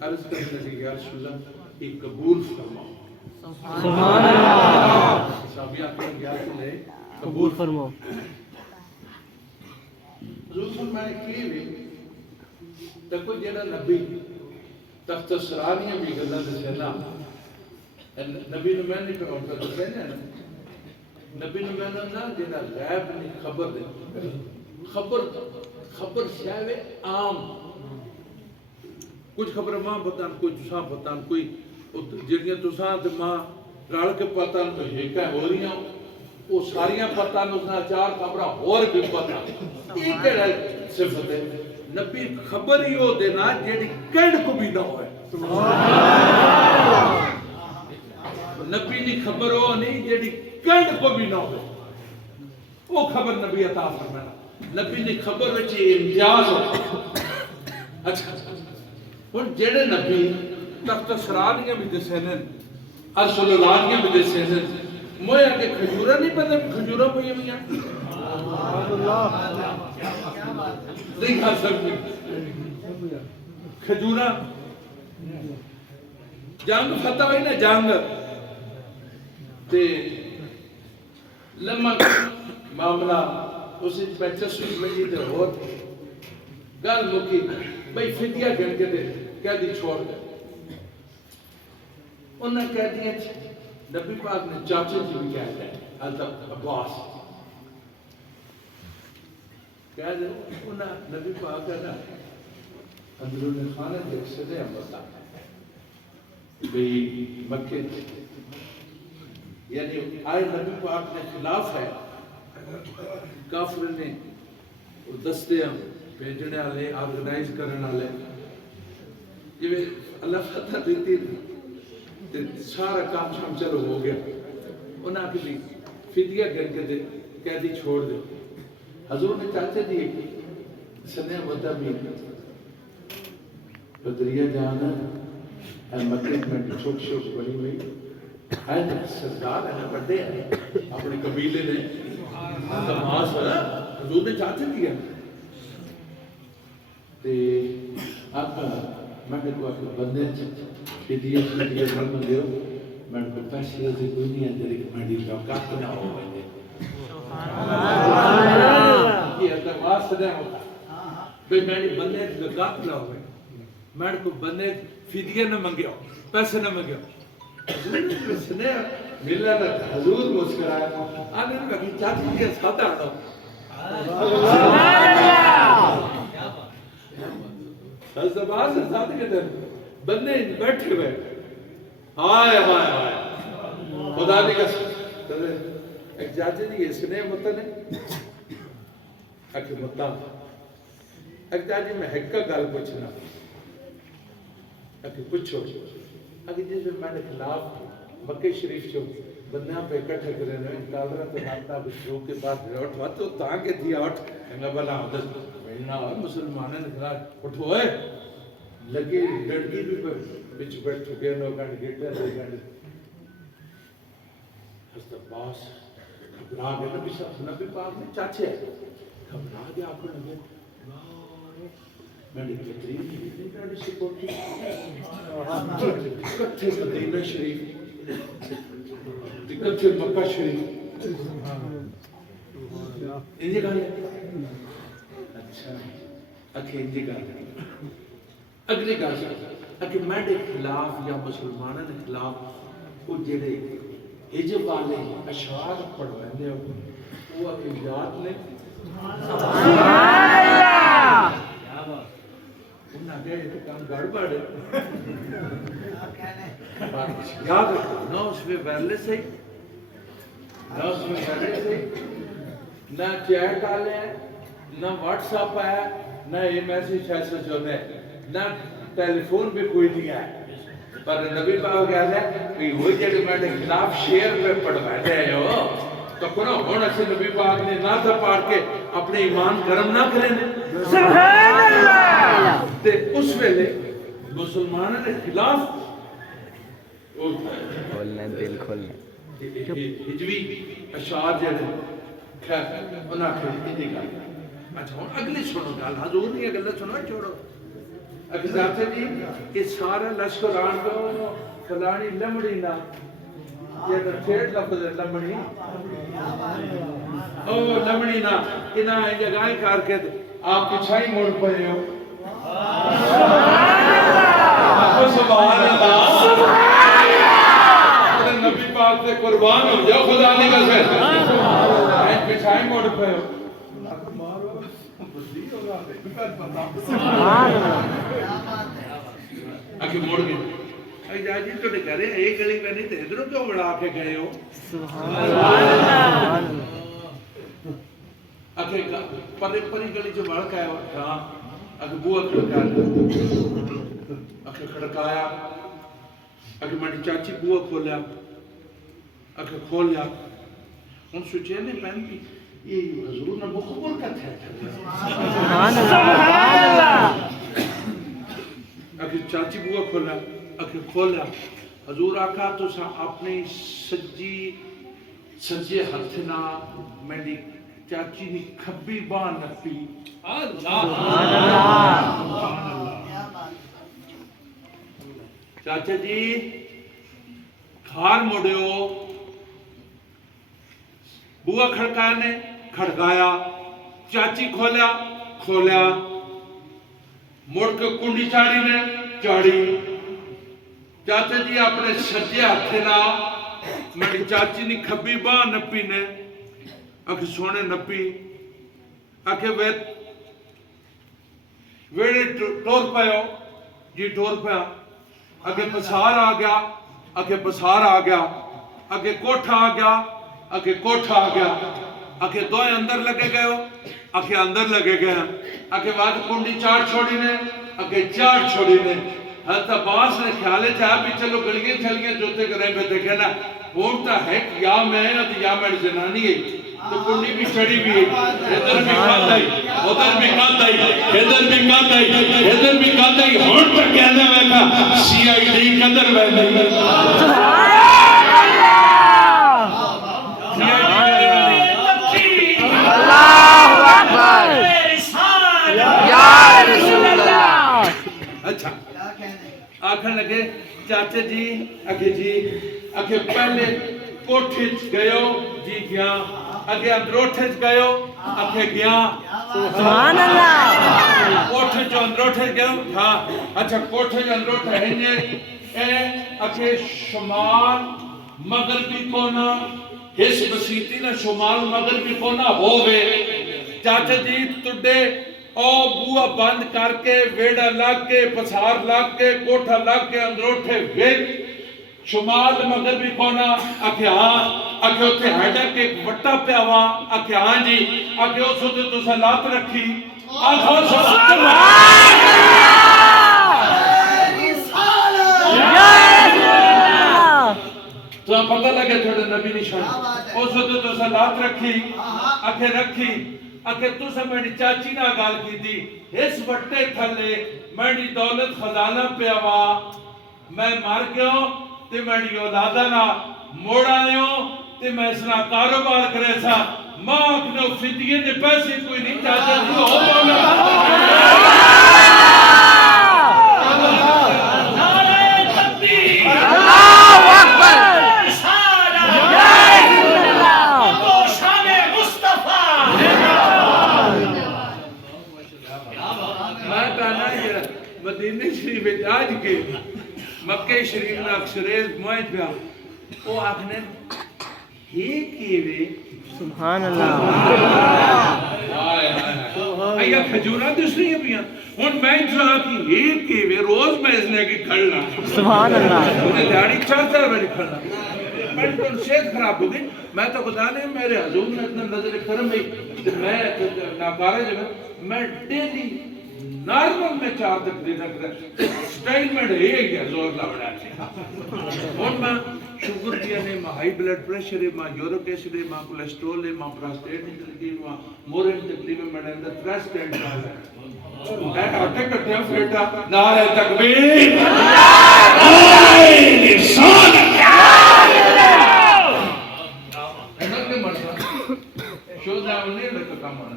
عرض کرنے لگی یا رسول اللہ ایک قبول فرماؤ سبحان اللہ صحابی آتے ہیں گیا کہ لے قبول فرماؤ حضور فرمائے کہ بھی تکو جیڑا نبی تخت سرانیاں بھی گلہ دسے نا نبی نے میں نہیں کروں پر دسے نا نبی نے میں نا جیڑا غیب نہیں خبر دے خبر شاوے عام کچھ خبر ماں بتان کوئی تساں بتان کوئی جڑیاں تساں تے ماں رل کے پتان تو ایک ہو رہی ہیں وہ ساریاں پتان اس نے چار خبر اور بھی پتا یہ کہڑا صفت ہے نبی خبر ہی ہو دینا جیڑی کڑ کو بھی نہ ہوئے نبی نہیں خبر ہو نہیں جیڑی کڑ کو بھی نہ ہوئے وہ خبر نبی عطا فرمانا نبی نہیں خبر وچی امتیاز ہو اچھا ہن جڑے نبی تخت سرانیاں بھی دسے نے ارسل الانیاں بھی دسے نے مویا کہ کھجورا نہیں پتہ کھجورا پہ ہوئی ہیں نہیں کھا سکتے کھجورا جنگ فتح ہوئی نا جنگ تے لمحہ معاملہ اسی پیچسوس میں تے اور گل مکی بھئی فدیہ گن کے دے قیدی چھوڑ گئے انہیں قیدیاں نبی پاک نے چاچے جی بھی کہہ دیں حضرت عباس کہہ دیں انہیں نبی پاک ہے نا اندرون خانہ دیکھ سے دے ہم بتا بھئی مکہ یعنی آئے نبی پاک نے خلاف ہے کافر نے دستے ہم بھیجنے والے آرگنائز کرنے والے یہ اللہ فتح دیتی تھی سارا کام شام چلو ہو گیا انہاں کی بھی فدیہ گر کے دے قیدی چھوڑ دے حضور نے چاہتے دیئے کہ سنے وطا بھی بدریہ جانا ہے مکہ میں چھوک شوک بڑی ہوئی ہے سردار ہے بڑے ہیں اپنے قبیلے نے دماس ہے حضور نے چاہتے دیا تے آپ میں نے کوئی بندے فدیہ فرم دیو میں نے کوئی پیسے سے کوئی نہیں ہے جلی کہ میں دیو کات نہ ہو بندے یہ اتواز سے نہیں ہوتا بھئی میں نے بندے سے کات نہ ہوئے میں کو بندے فدیے نہ منگیا پیسے نہ منگیا نے ملا نہ حضور مسکرایا آنے نے کہا چاچی کے ساتھ آنا زبان سے ساتھ کے دن بندے بیٹھے ہوئے ہائے ہائے ہائے خدا نے کہا ایک چاچی جی اس نے مطلب ہے اکھے مطلب ایک چاچی میں ایک کا گل پوچھنا اکھے پوچھو اکھے جس میں میں نے خلاف مکہ شریف چھو بندیاں پہ اکٹھے کرے ہیں کالرہ تو ماتا بچوں کے بعد روٹ ہوا تو تانگے دیا اٹھ انگا بلا حدث مہینہ ہوئے مسلمانیں نے خلاف اٹھو ہوئے لگی ڈڑکی بھی بچ بیٹھ چکے ہیں لوگاں نے گیٹے لے گئے حضرت عباس گھبرا گئے نبی پاک نے چاچے گھبرا گیا آپ کو لگے میں نے تقریب کی نہیں ڈاڑی سے کوٹھی کتھے مدینہ شریف کتھے مکہ شریف انجی گانے اچھا اکھے انجی گانے اگلی گانے اکھے میں نے خلاف یا مسلمانہ نے خلاف وہ جڑے حجب والے اشعار پڑھوائے وہ اکھے یاد نے انہاں گئے تو کام گڑبڑ ہے یاد رکھو نہ اس میں ویرلس ہے نہ اس میں ویرلس ہے نہ چیٹ آلے ہیں نہ واٹس اپ ہے نہ یہ میسیج ایسا جو ہے نہ ٹیلیفون بھی کوئی نہیں ہے پر نبی پاک کہا ہے کہ وہ جڑے میں نے خلاف شعر پہ پڑھوائے دے ہو تو کنا ہونا سے نبی پاک نے نہ تھا پاڑھ کے اپنے ایمان گرم نہ کریں سبحان اللہ تے اس ویلے مسلمانوں کے خلاف کھولنے دل کھولنے ہجوی اشعار جڑے خیر انہاں کے دی گل اچھا ہن اگلی سنو گل حضور دی گل سنو چھوڑو اگر ذات جی کہ سارا لشکر آن کو فلانی لمڑی نہ یہ تو ٹھیٹ لفظ ہے لمڑی او لمڑی نہ انہاں جگہیں کار کے آپ پچھائی موڑ پڑے ہو سبحان اللہ نبی پاک سے قربان ہو جاؤ خدا نے قسم پچھائی موڑ پڑے ہو آکے موڑ گئے اے جاجی تو نے کہہ رہے ایک گلی میں نہیں تھے ادھروں کیوں بڑھا کے گئے ہو آکے پری گلی جو بڑھ گئے ہو کہاں آکے بوہ کھڑکایا آکے ماڑی چاچی بوہ کھولیا آکے کھولیا ان سوچے نہیں پہنتی یہ حضور نے مخبر کا تھا سبحان اللہ اکھے چاچی بوہ کھولا اکھے کھولا حضور آقا تو سا اپنی سجے ہتھنا میری چاچی نی کھبی باں نپی سبحان اللہ چاچا جی کھار موڑیو بوہ کھڑکایا نے کھڑکایا چاچی کھولیا کھولیا موڑ کے کنڈی چاڑی نے چاڑی چاچا جی اپنے سجے ہاتھے نا میری چاچی نی کھبی باں نپی نے آکے سونے نپی آکے ویڑے ٹور پہو جی ٹور پہا آکے پسار آ گیا آکے پسار آ گیا آکے کوٹھا آ گیا آکے کوٹھا آ گیا آکے دوئے اندر لگے گئے ہو آکے اندر لگے گئے ہیں آکے بعد کنڈی چار چھوڑی نے آکے چار چھوڑی نے حضرت عباس نے خیالے چاہا بھی چلو گلگیں چل گئے جوتے کریں پہ دیکھے نا ہوتا ہے کہ یا میں یا میری زنانی ہے تو کنڈی بھی چڑی بھی ہے ادھر بھی کھاتا ہے ادھر بھی کھاتا ہے ادھر بھی کھاتا ہے ادھر بھی کھاتا ہے ہون تک کہنے میں کا سی آئی ڈی قدر میں نہیں اچھا آکھن لگے چاچے جی اکھے پہلے کوٹھے گئے ہو جی گیا اگے اندروٹھے گئے ہو اکھے گیا سبحان اللہ کوٹھے جو اندروٹھے گیا ہاں اچھا کوٹھے جو اندروٹھے ہیں اے اکھے شمال مغربی کونا اس بسیتی نہ شمال مغربی کونا ہووے چاچا جی تڈے او بوا بند کر کے ویڑا لگ کے پسار لگ کے کوٹھا لگ کے اندروٹھے ویڑ شمال مغربی کونا اکھے ہاں اکھے اتھے ہیڈا کے ایک وٹا پیاوا اکھے ہاں جی اکھے اس ہوتے تو سلات رکھی آنکھوں تو پتہ لگے تھوڑے نبی نشان اس ہوتے تو سلات رکھی اکھے تو سے میں نے چاچی نہ گال کی دی اس وٹے تھلے میں نے دولت خزانہ پیاوا میں مار گیا تے میں نے اولادہ نہ موڑ آئے تے میں اس نہ کاروبار کرے سا ماں اپنے فدیے نے پیسے کوئی نہیں چاہتا تھی ہو مدینہ شریف آج کے مکہ شریف میں اکثریز موائد پہ وہ آخنے ہی کیوے سبحان اللہ آیا کھجورہ دوسری ہیں پیا ان میں جہاں کی ہی کیوے روز میں اس نے کی کھڑنا سبحان اللہ انہیں داڑی 4 سال میں کھڑنا میں تو صحت خراب ہو گئی میں تو خدا نے میرے حضور نے اتنا نظر کرم بھی میں ناکارہ جگہ میں ڈیلی نارمل میں 4 تقریر رکھ سٹائل میں ڈھے گیا زور لاؤڑا چھے اور میں شکر دیا نے ماں ہائی بلڈ پریشر ہے ماں یورک ایسڈ ہے ماں کولیسٹرول ہے ماں پراسٹیٹ تکلیف ماں مورن تکلیف ہے میں اندر 3 سٹینڈ ہے میں کہتے کرتے ہیں بیٹا نعرہ تکبیر نعرہ رسالت ایسا کے مرسا شوزہ انہیں لگا کام ہونا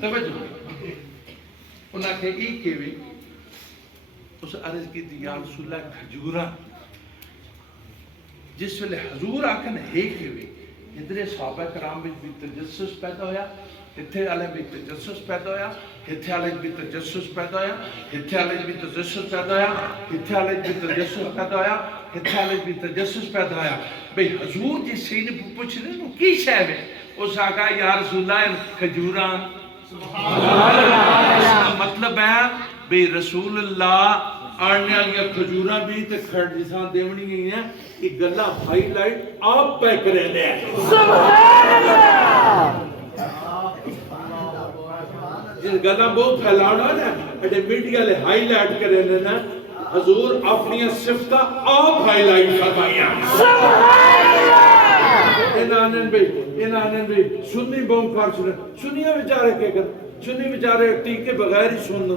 توجہ انہاں کے ایک کیوے اس عرض کی دی یا رسول اللہ کھجورہ جس ویلے حضور آکن ہے کیوے ادھر صحابہ کرام بھی تجسس پیدا ہویا اتھے علیہ بھی تجسس پیدا ہویا اتھے علیہ بھی تجسس پیدا ہویا اتھے علیہ بھی تجسس پیدا ہویا اتھے علیہ بھی تجسس پیدا ہویا اتھے علیہ بھی تجسس پیدا ہویا بھئی حضور جس سینے پوچھنے نو کی شہوے اس آگا یا رسول اللہ کھجوران مطلب ہے بے رسول اللہ آنے آگیا کھجورہ بھی تے کھڑ جساں دیونی نہیں ہے ایک گلہ ہائی لائٹ آپ پہ کرے دے سبحان اللہ جس گلہ بہت پھیلانا ہے اٹھے میڈیا لے ہائی لائٹ کرے دے نا حضور اپنی صفتہ آپ ہائی لائٹ فرمائیاں سبحان اللہ انہاں بھی سنی بہن کار سنیاں بیچارے کے کر سنی بیچارے ٹیکے بغیر ہی سننا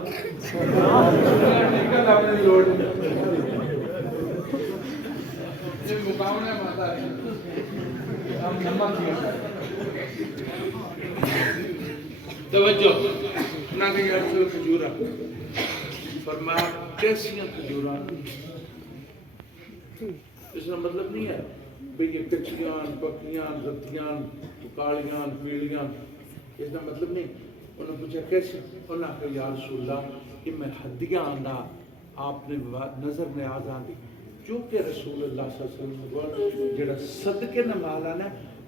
ٹیکہ لاؤنے کی لوڑ یہ مقامنے ماتا ہے ہم نمک کیا توجہ نہ کہ یہ رسول کھجورہ فرمایا کیسیاں کھجورہ اس کا مطلب نہیں ہے بھئی یہ کچھیاں پکیاں رتیاں کالیاں پیلیاں اس کا مطلب نہیں انہوں نے پوچھا کیسے انہوں نے کہا یا رسول اللہ کہ میں ہدیاں آنا آپ نے نظر میں آزان دی چونکہ رسول اللہ صلی اللہ علیہ وسلم جڑا صدقے نہ مالانا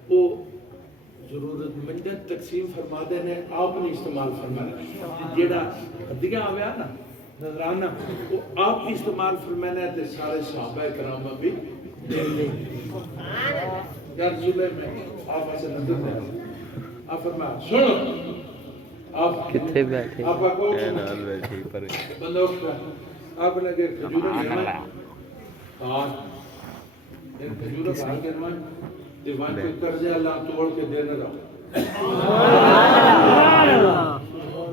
وہ ضرورت مندت تقسیم فرما دینے آپ نے استعمال فرمانا جڑا ہدیاں آویا نا نظرانہ وہ آپ کی استعمال فرمانا ہے سارے صحابہ کرامہ بھی یا رسول اللہ میں آپ ایسے نظر دے آپ فرمایا سنو آپ کتنے بیٹھے آپ کو نال بیٹھے پر بندوق کا آپ نے کہ کھجورہ گرما ہاں یہ کھجورہ باہر گرما دیوان کو قرض اللہ توڑ کے دینا رہا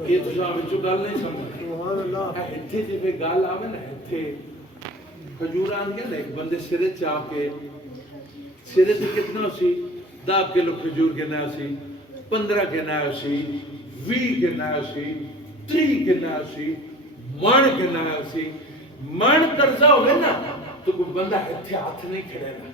یہ تو جہاں بچوں گال نہیں سمجھا اتھے جی پہ گال آوے نا اتھے کھجورہ آن گیا نا ایک بندے سرے چاہ کے سرے سے کتنا سی 10 کلو کھجور کے نیا سی 15 کے نیا سی 20 کے نیا سی 30 کے نیا سی من کے نیا سی من قرضہ ہوئے نا تو کوئی بندہ اتھے ہاتھ نہیں کھڑے نا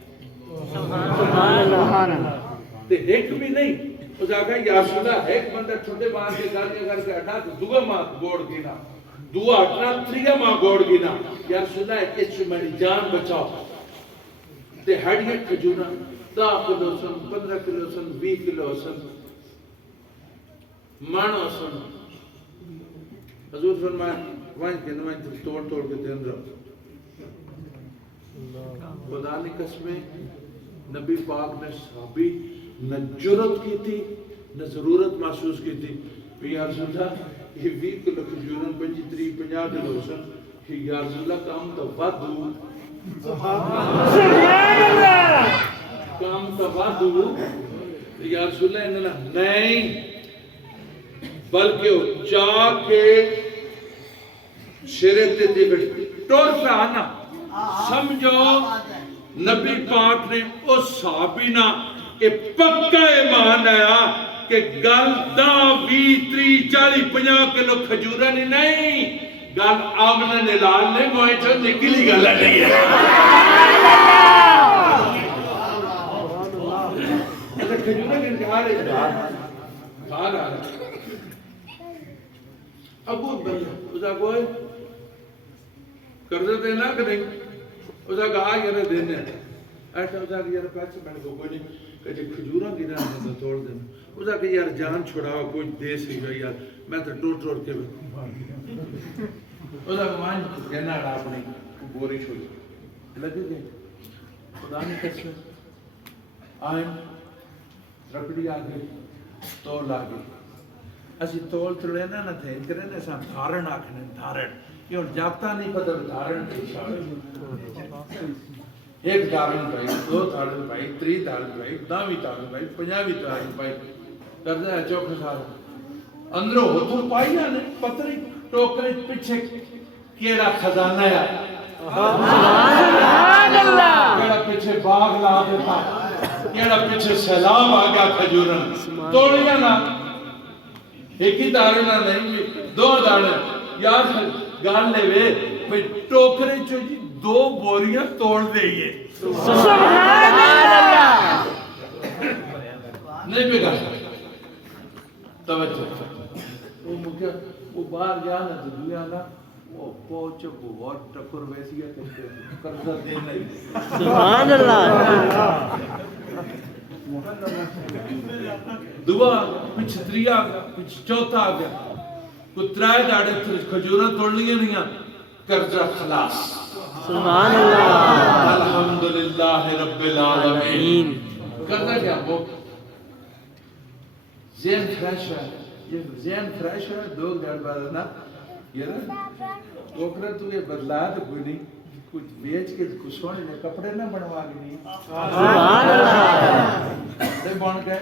سبحان اللہ تے ایک بھی نہیں اس آگا یا رسول اللہ ایک بندہ چھوٹے ماں کے گالیاں کر کے اٹھا تو دعا ماں گوڑ گینا دعا اٹھنا تریہ ماں گوڑ گینا یا رسول اللہ اس سے میری جان بچاؤ تے ہڈیاں کھجورا 10 کلو سن 15 کلو سن 20 کلو سن مانو سن حضور فرمایا وائن کے نوائن توڑ توڑ کے دین رہا خدا نے قسمیں نبی پاک نے صحابی نہ جرت کی تھی نہ ضرورت محسوس کی تھی یا رسول اللہ یہ 20 کلو کھجورن 25 50 کلو سن کہ یا رسول اللہ کام تو وادو کام تو وادو یا رسول اللہ انہوں نہیں بلکہ وہ چاہ کے شریعت دیکھ ٹور پہ آنا سمجھو نبی پاک نے اس صحابی نا ایک پکا ایمان آیا کہ گل 10 20 30 40 50 کلو کھجورا نہیں گل آمنہ نلال نے موئے جو نکلی گلہ نہیں ہے اچھا کھجورا کے انتحار ہے بھار آ رہا ابو بندہ اسا کوئی قرضہ دینا کہ نہیں اسا کہا یہ دینے ایسا اسا کہ یار پیسے میں نے کوئی نہیں کہ کھجورا کی نام تو توڑ دینا اسا کہ یار جان چھوڑاوا کوئی دے سی جو یار میں تو ٹوٹ ٹوٹ کے اسا کہ مان کہنا رہا اپنی بوری چھوڑی لگے گئے خدا نے کسے آئیں رکڑی آگئی تول آگئی اسی تول تلے نہ تھے کرے نے سان دھارن آکھنے دھارن یہ جاپتا نہیں پتہ دھارن کی شاڑ ایک دھارن بھائی 2 دھارن بھائی 3 دھارن بھائی 10 دھارن بھائی 50 دھارن بھائی کرتا ہے چوک سارا اندروں ہوتھر پائی نا نے پتری ٹوکرے پیچھے کیڑا خزانہ ہے سبحان اللہ کیڑا پیچھے باغ لا دیتا کیڑا پیچھے سیلاب آ گیا کھجورن توڑیاں نا ایک ہی دارنا نہیں 2 دارنا یار گال لے وے پھر ٹوکرے چو جی 2 بوریاں توڑ دے یہ سبحان اللہ نہیں بگا توجہ وہ باہر گیا نا تو دنیا نا وہ پہنچو بہت ٹکر ویسی ہے کہ قرضہ دینا ہی سبحان اللہ دعا پچھ 3 آ گیا پچھ 4 آ گیا کوئی 3 داڑے کھجورہ توڑ لیے نہیں قرضہ خلاص سبحان اللہ الحمدللہ رب العالمین قرضہ کیا وہ ذہن فریش ہے یہ ذہن فریش ہے 2 گھر بعد نا یہ نا ٹوکرا تو یہ بدلا تو کوئی نہیں کچھ بیچ کے کچھ سونے میں کپڑے نہ بنوا کے نہیں سبحان اللہ تے بن گئے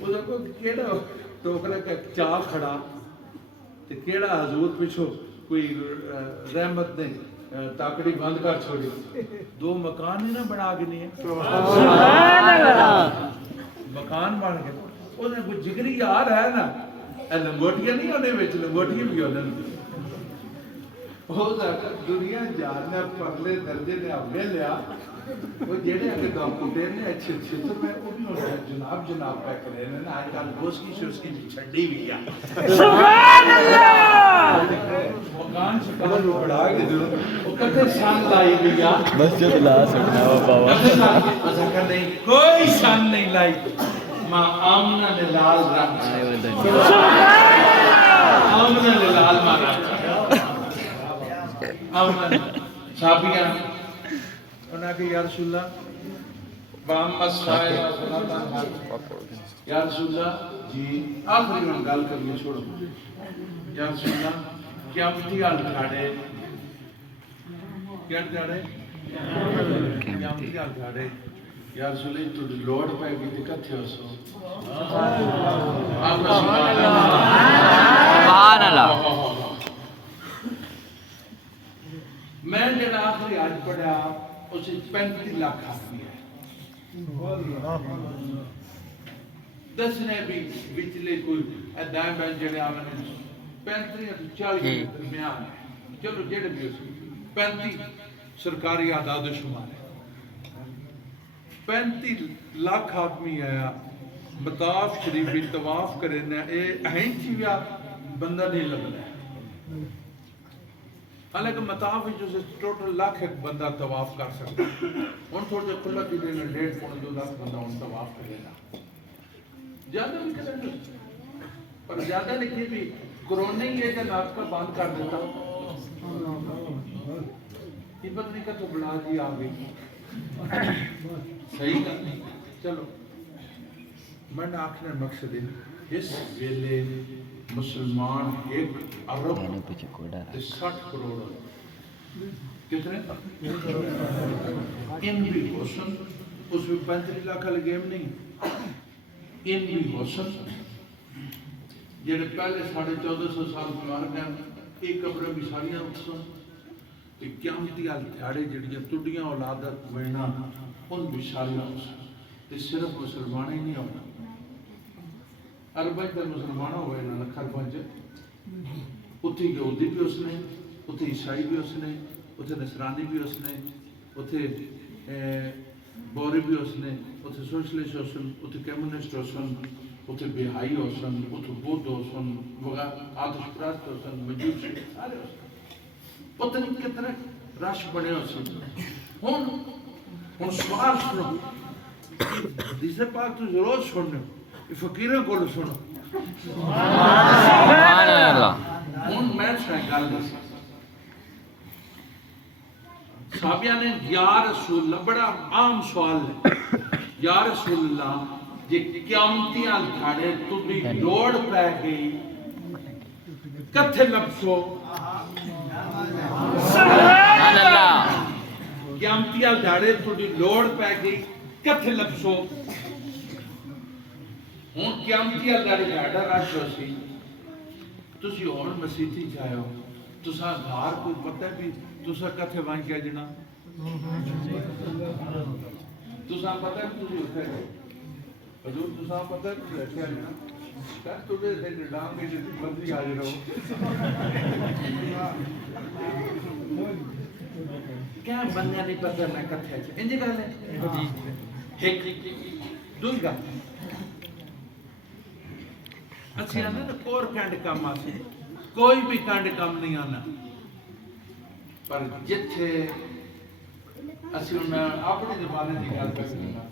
وہ کو کیڑا ٹوکرا کا چا کھڑا تے کیڑا حضور پیچھو کوئی رحمت نہیں تاکڑی بند کر چھوڑی 2 مکان نہیں نہ بنا کے نہیں سبحان اللہ مکان بن گئے وہ نے کوئی جگری یار ہے نا اے لنگوٹیاں نہیں ہونے وچ لنگوٹیاں بھی ہونے بہت دنیا جاننا پرلے درجے نے اب لیا وہ جڑے اگر ڈاکٹر نے اچھے اچھے تو میں وہ بھی ہوتا ہے جناب جناب پہ کرے نا آج کل گوشت کی شوش کی چھڑی بھی ہے سبحان اللہ مکان شکان بڑھا کے دو وہ کتے شان لائی بھی ہے مسجد لا سکتا ہوا بابا ذکر نہیں کوئی شان نہیں لائی ماں آمنہ نے لال رکھ آمنہ نے لال ماں رکھ آمنہ صحابیاں انہاں کہ یا رسول اللہ بام مسائل یا رسول اللہ جی آخری میں گال کریے چھوڑو یا رسول اللہ قیامتی آل کھاڑے کیا کھاڑے قیامتی آل کھاڑے یا رسول اللہ تو لوڑ پہ گئی دکت تھے اس کو سبحان اللہ میں جڑا آخری آج پڑھا اسے 35 لاکھ آدمی ہے دسنے بھی بچلے کوئی دائیں بین جڑے آمنے 35 یا 40 درمیان ہے چلو جڑے بھی اس 35 سرکاری آداد و شمار ہے 35 لاکھ آدمی آیا مطاف شریفی طواف کرنا اے ہیں تھی ویا بندہ نہیں لگنا ہے حالانکہ مطاف جو سے ٹوٹل لاکھ ایک بندہ طواف کر سکتا ہے ان تھوڑے جو کھلا کی دینا 1.5 لاکھ بندہ ان طواف کرے گا زیادہ بھی کریں گے پر زیادہ لکھی بھی کرونے یہ کہ ناک کا باندھ کر دیتا یہ پتنی کا تو بڑا جی آگئی صحیح کا چلو میں نے آخر مقصد ہے اس ویلے مسلمان 1 ارب 60 کروڑ کتنے ان بھی حسن اس میں 35 لاکھ والا گیم نہیں ان بھی حسن جڑے پہلے 1450 سال گزار گئے ایک قبر بھی ساریاں اٹھسن کہ قیامتی دیہڑے جڑیاں تڈیاں اولادت وینا ان بھی ساریاں اٹھسن تے صرف مسلمان ہی نہیں ہونا عرباں تے مسلمان ہوئے نہ خرباں چ اتھی یہودی بھی اس نے اتھی عیسائی بھی اس نے اتھے نصرانی بھی اس نے اتھے بوری بھی اس نے اتھے سوشلسٹ ہوسن اتھے کمیونسٹ ہوسن اتھے بہائی ہوسن اتھے بودھ ہوسن آتش پرست ہوسن مجوسی سارے ہوسن پتہ نہیں کتنے رش بنے ہوسن ہن سوال سنو حدیث پاک تو ضرور سنو یہ فقیروں کو سنو سبحان اللہ ہن میں سائیں گل دس صحابیہ نے یا رسول اللہ بڑا عام سوال ہے یا رسول اللہ یہ قیامتیاں دھاڑے تُوڑی لوڑ پہ گئی کتھے لبسو سبحان اللہ قیامتیاں دھاڑے تُوڑی لوڑ پہ گئی کتھے لبسو ہون قیامتیاں دھاڑا رش ہو سی تسی اور مسیحی چاہے ہو تسا گھار کوئی پتہ بھی تسا کتھے وائیں کیا جنا تسا پتہ ہے تسی اٹھے گئے حضور تسا پتہ ہے تسی اٹھے جنا کہا تجھے دیکھ ڈانگ کے جیسی مرضی آج رہو کیا بندہ نہیں پتہ میں کتھے چھے انجی گھر ہے ایک دوئی گا اچھی آنا نا کور کانڈ کام آسی کوئی بھی کانڈ کام نہیں آنا پر جتھے اسی انہیں اپنی زبانیں دی گل کر سکتا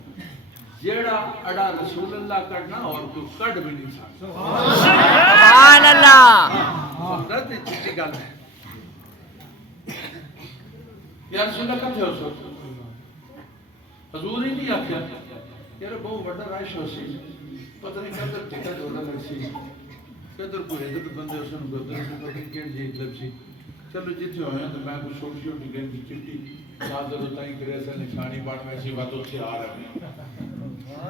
جیڑا اڑا رسول اللہ کرنا اور تو کڑ بھی نہیں سکتا سبحان اللہ حضرت چھٹی گل ہے یا رسول اللہ کب ہو سو حضور ہی نہیں آکھیا یار بہت بڑا رائش ہو سی پتہ نہیں کدھر ٹھیکہ جوڑا لگ سی کدھر کوئی ادھر بندے اسن کو ادھر سے پتہ نہیں کیڑ جیت لگ سی چلو جتھے ہوئے ہیں تو میں کوئی چھوٹی چھوٹی گیم کی چٹی چادر ہوتا ہی کرے ایسا نشانی بڑھ میں ایسی باتوں سے آ رہا ہے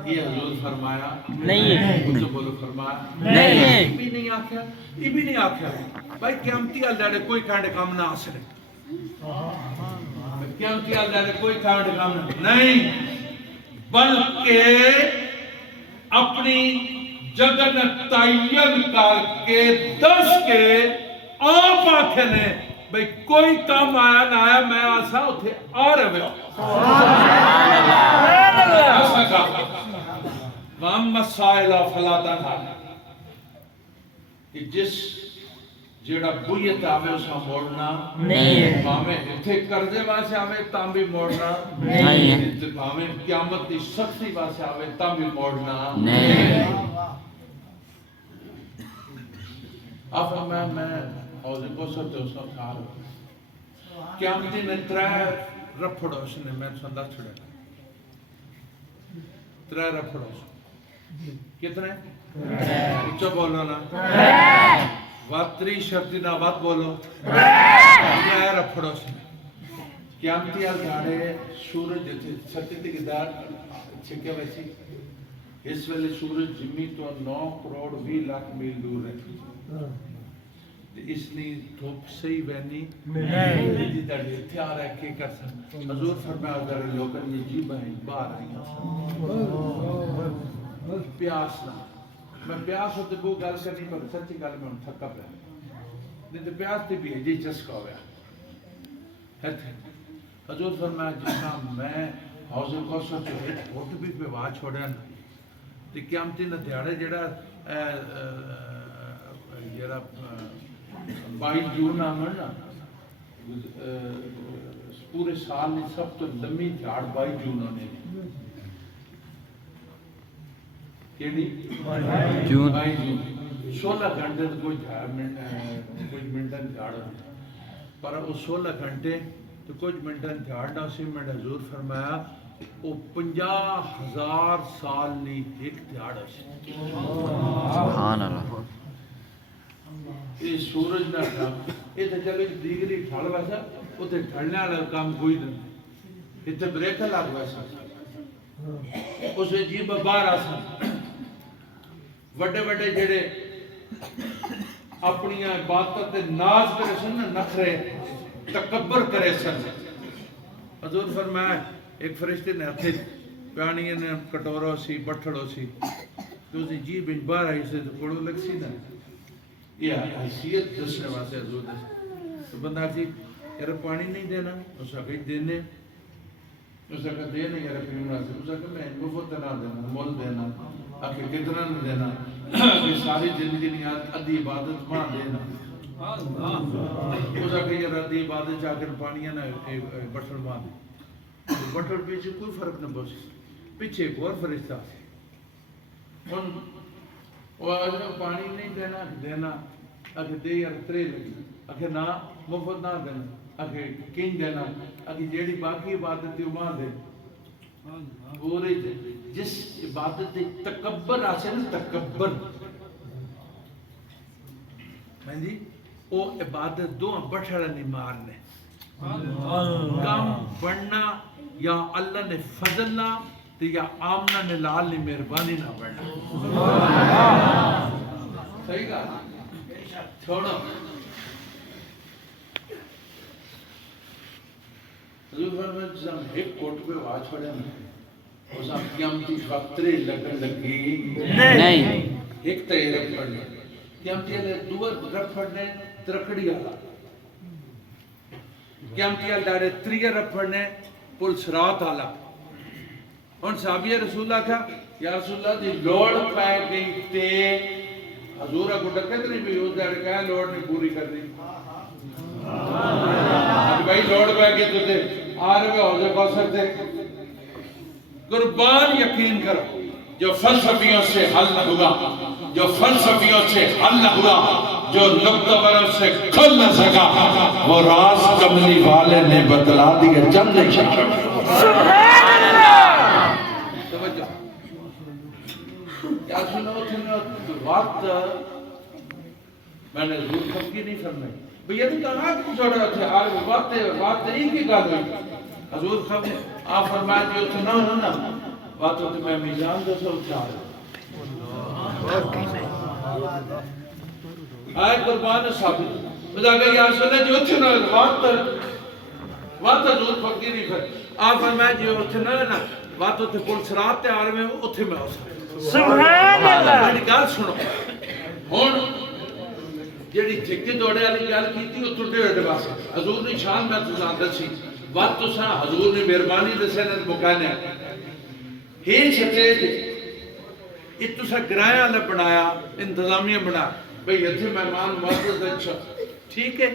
یہ حضور فرمایا نہیں ہے مجھے بولو فرمایا نہیں ہے یہ بھی نہیں آکھیا یہ بھی نہیں آکھیا بھائی قیامتی اللہ کوئی کانڈ کام نہ آسرے قیامتی اللہ کوئی کانڈ کام نہیں بلکہ اپنی جگن تعین کر کے دس کے آپ آکھے نے بھئی کوئی کام آیا نہ آیا میں آسا اتھے آ رہے ہو ایسا کہا وَأَمَّا السَّائِلَ فَلَا تَنْهَرْ کہ جس جیڑا بویت آوے اسا موڑنا نہیں ہے ہمیں اتھے کرزے واسے آوے تاں بھی موڑنا نہیں ہے ہمیں قیامت کی سختی واسے آوے تاں بھی موڑنا نہیں ہے اب میں حوض کوثر تے اس کا کار ہوں قیامتی نے ترے رپھڑ اس نے میں سندہ چھڑے ترے رپھڑ اس کتنے اچھا بولو نا واتری شرطی نا وات بولو ترے رپھڑ اس نے قیامتی آل گھاڑے سورج جتے سکتی تھی گدار چھکے ویسی اس ویلے سورج جمی تو 9 کروڑ 20 لاکھ میل دور ہے اس نے دھوپ صحیح بہنی نہیں جی تڑی تھے آ رہا ہے کہ کر سن حضور فرمایا اگر لوگن یہ جیب ہیں باہر آئی ہیں پیاس نہ میں پیاس ہوتے بو گل کرنی پر سچی گل میں تھکا پہ نہیں تو پیاس تے بھی ہے جی چسکا ہویا حضور فرمایا جس طرح میں حوض کوثر جو ہے ہوٹ بھی پہ وہاں چھوڑے نا ਤੇ ਕਿਆਮਤੀ ਦਾ ਦਿਹਾੜਾ ਜਿਹੜਾ 22 ਜੂਨ ਆਉਣ ਨਾ پورے سال میں سب تو لمبی جھاڑ 22 جون ہونے کیڑی جون 22 جون 16 گھنٹے تو کوئی کچھ منٹن جھاڑ ہونے پر وہ 16 گھنٹے تو کچھ منٹن جھاڑ نہ اسی میں حضور فرمایا وہ 50,000 سال نہیں ایک جھاڑ اسی سبحان اللہ یہ سورج نہ ٹھاک یہ تو چلو دیگری ٹھاڑ ویسا اتنے ٹھڑنے والا کام کوئی نہیں اتنے بریکر لگ ویسا اسے جیب باہر آسا وڈے وڈے جڑے اپنی عبادت ناز کرے سن نخرے تکبر کرے سن حضور فرمایا ایک فرشتے نے ہتھے پیانی نے کٹورو سی بٹھڑو سی تو اسی جیب باہر آئی سے تو کوڑو لگ سی نا یہ حیثیت دسنے واسے حضور دس تو بندہ سی یار پانی نہیں دینا اسا کہ دینے اسا کہ دینے یار پیونا سے اسا کہ میں مفت نہ دینا مول دینا آخر کتنا نہ دینا کہ ساری زندگی نہیں ادھی عبادت ماں دینا اسا کہ یار ادھی عبادت چاکر پانی نہ بٹھڑ ماں دے بٹھڑ پیچھے کوئی فرق نہ بس پیچھے ایک اور فرشتہ ان وہ پانی نہیں دینا اگر دے یار ترے لگی اگر نہ مفت نہ دینا اگر کنگ دینا اگر جیڑی باقی عبادت دی وہاں دے پورے جس عبادت دی تکبر آسے نا تکبر میں جی وہ عبادت دو بٹھڑا نہیں مارنے کام بڑھنا یا اللہ نے فضل نہ یا آمنہ نے لال نے مہربانی نہ بڑھنا صحیح کہا چھوڑو حضور فرمائے جسا ایک کوٹ پہ آواز چھوڑے ہیں اسا قیامتی فقطرے لگن لگی نہیں ایک تئی رکھ پڑھنے قیامتی علیہ دوار رکھ پڑھنے ترکڑی آلا قیامتی علیہ دارے تریہ رکھ پڑھنے پل سرات آلا ان صحابیہ رسول اللہ کہا یا رسول اللہ دی لوڑ پائے گئی تے حضورہ کو ڈکت نہیں بھی اس دار کہا لوڑ نہیں پوری کر دی بھائی لوڑ پائے گئی تو تے آرے میں حوضے کوثر تھے قربان یقین کرو جو فلسفیوں سے حل نہ ہوا جو فلسفیوں سے حل نہ ہوا جو نقطہ بروں سے کھل نہ سکا وہ راز کملی والے نے بتلا دیا جب نہیں شکر کیا سنو وقت میں نے ضرور خفگی نہیں فرمائی بھئی یہ تو کہاں کی چھوڑا تھے وقت ایک ہی گل ہوئی حضور خفگی آپ فرمائے جو تو نہ ہونا وقت ہوتی میں میزان دو سو چاہ آئے قربان ثابت بدا کہ یا رسول اللہ جو تھے نہ وقت حضور خفگی نہیں فرمائی آپ فرمائے جو تھے نہ وقت ہوتی پل سرات تے آ رہے میں اتھے میں ہو سکتا سبحان اللہ میں گل سنو ہن جیڑی ٹھیکے دوڑے والی گل کیتی او ٹڈے ہوئے واسطے حضور نے شان میں تساں دسی وقت تساں حضور نے مہربانی دسے نے مکانے ہی سٹیج یہ تساں کرایہ والا بنایا انتظامیہ بنا بھئی ایتھے مہمان معزز اچھا ٹھیک ہے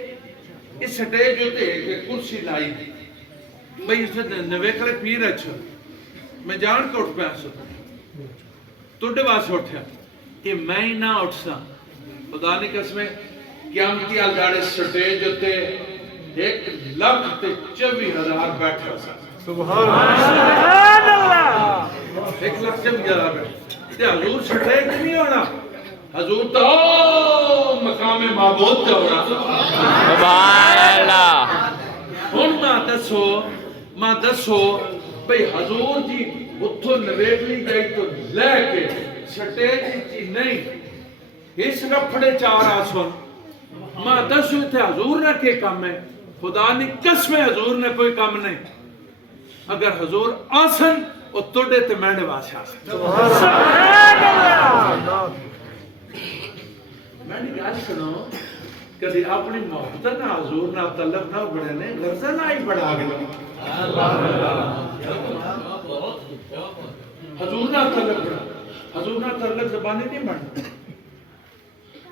اس سٹیج ہوتے ایک کرسی لائی بھئی اس نویکلے پیر اچھا میں جان کے اٹھ پہ آسا توڑے واسے اٹھیا کہ میں ہی نہ اٹھ سا خدا نے قسمیں قیامتی آلدارے سٹیج ہوتے 1,24,000 بیٹھا سا سبحان اللہ 1,24,000 بیٹھا تے حضور سٹیج نہیں ہونا حضور تو مقام معبود تے ہونا سبحان اللہ ہن ماں دسو بھئی حضور جی اتھو نویگلی گئی تو لے کے سٹیج جی نہیں اس رپڑے چار آسون ماں دس ہوئے تھے حضور نے کے کام ہے خدا نے قسم حضور نے کوئی کام نہیں اگر حضور آسن وہ توڑے تے میں نے واسے آسن میں نے کہا سنو کدھی اپنی محبت نہ حضور نہ طلب نہ بڑھے نے غرضہ نہ ہی بڑھا گئے حضور نہ طلب بڑھا حضور نہ تعلق زبانی نہیں بنتا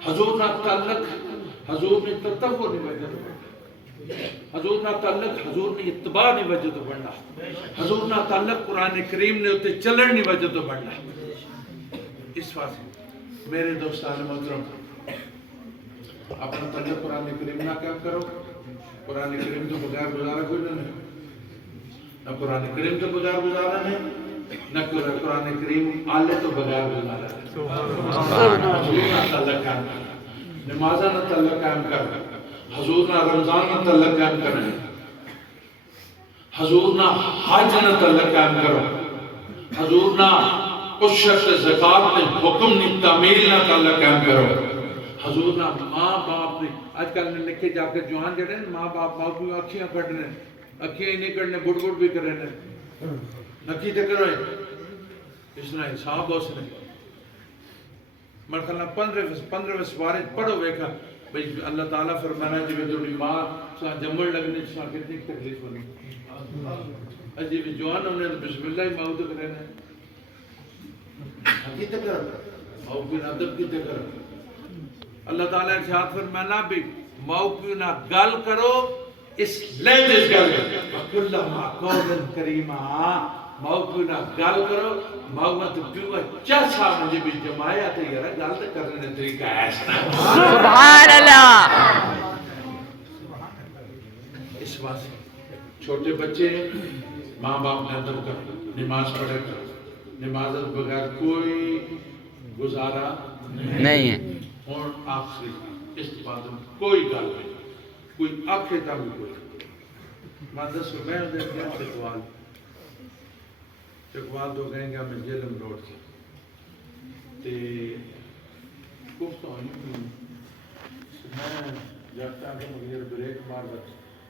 حضور نہ تعلق حضور نے تصور نہیں وجہ تو بڑھنا حضور نہ تعلق حضور نے اتباع نہیں وجہ تو بڑھنا حضور نہ تعلق قرآن کریم نے اتے چلن نہیں وجہ تو بڑھنا اس واسطے میرے دوستان محترم اپنا تعلق قرآن کریم نہ کیا کرو قرآن کریم تو بغیر گزارا کوئی نہیں نہ قرآن کریم تو بغیر گزارا نہیں نہ قرآن کریم آلے تو بغیر گزارا نہیں حضور نہ تعلق قائم کر نمازہ نہ تعلق قائم کر حضور نہ رمضان نہ تعلق قائم کر حضور نہ حج نہ تعلق قائم کرو حضور نہ اس شخص زکاة نے حکم نے تعمیل نہ تعلق قائم کرو حضور نہ ماں باپ نے آج کل نے لکھے جا کر جوان جڑے ماں باپ ماں کو اکھیاں کٹ رہے اکھیاں ہی نہیں کٹنے گڑ گڑ بھی کر رہے ہیں نکی تے کرو اس نے حساب اس نے مرخلہ 15 سوارے پڑھو بیکھا بھئی اللہ تعالیٰ فرمانا جی میں تھوڑی ماں ساں جمڑ لگنے ساں کتنی تکلیف ہونی عجیب جوان ہونے بسم اللہ ہی ماؤ تک رہنے کی تکر ماؤ کی نادب کی تکر اللہ تعالیٰ ارشاد فرمانا بھی ماؤ کی نہ گل کرو اس لہجے گل وَقُلَّ مَا قَوْلًا كَرِيمًا ماؤ کی نہ گل کرو ماؤ میں تو پیوہ چاچا مجھے بھی جمایا تھا یارا گل تو کرنے طریقہ ایسا سبحان اللہ اس واسطے چھوٹے بچے ماں باپ نے ادب کر نماز پڑھے کر نماز بغیر کوئی گزارا نہیں ہے اور آپ سے اس بات میں کوئی گل نہیں کوئی آنکھیں تھا بھی کوئی میں دسو میں ادھر گیا چکوال تو گئیں گے ہمیں جیلم روڈ سے تے گفتہ ہوئی میں جاتا کہ مجھے بریک مار دے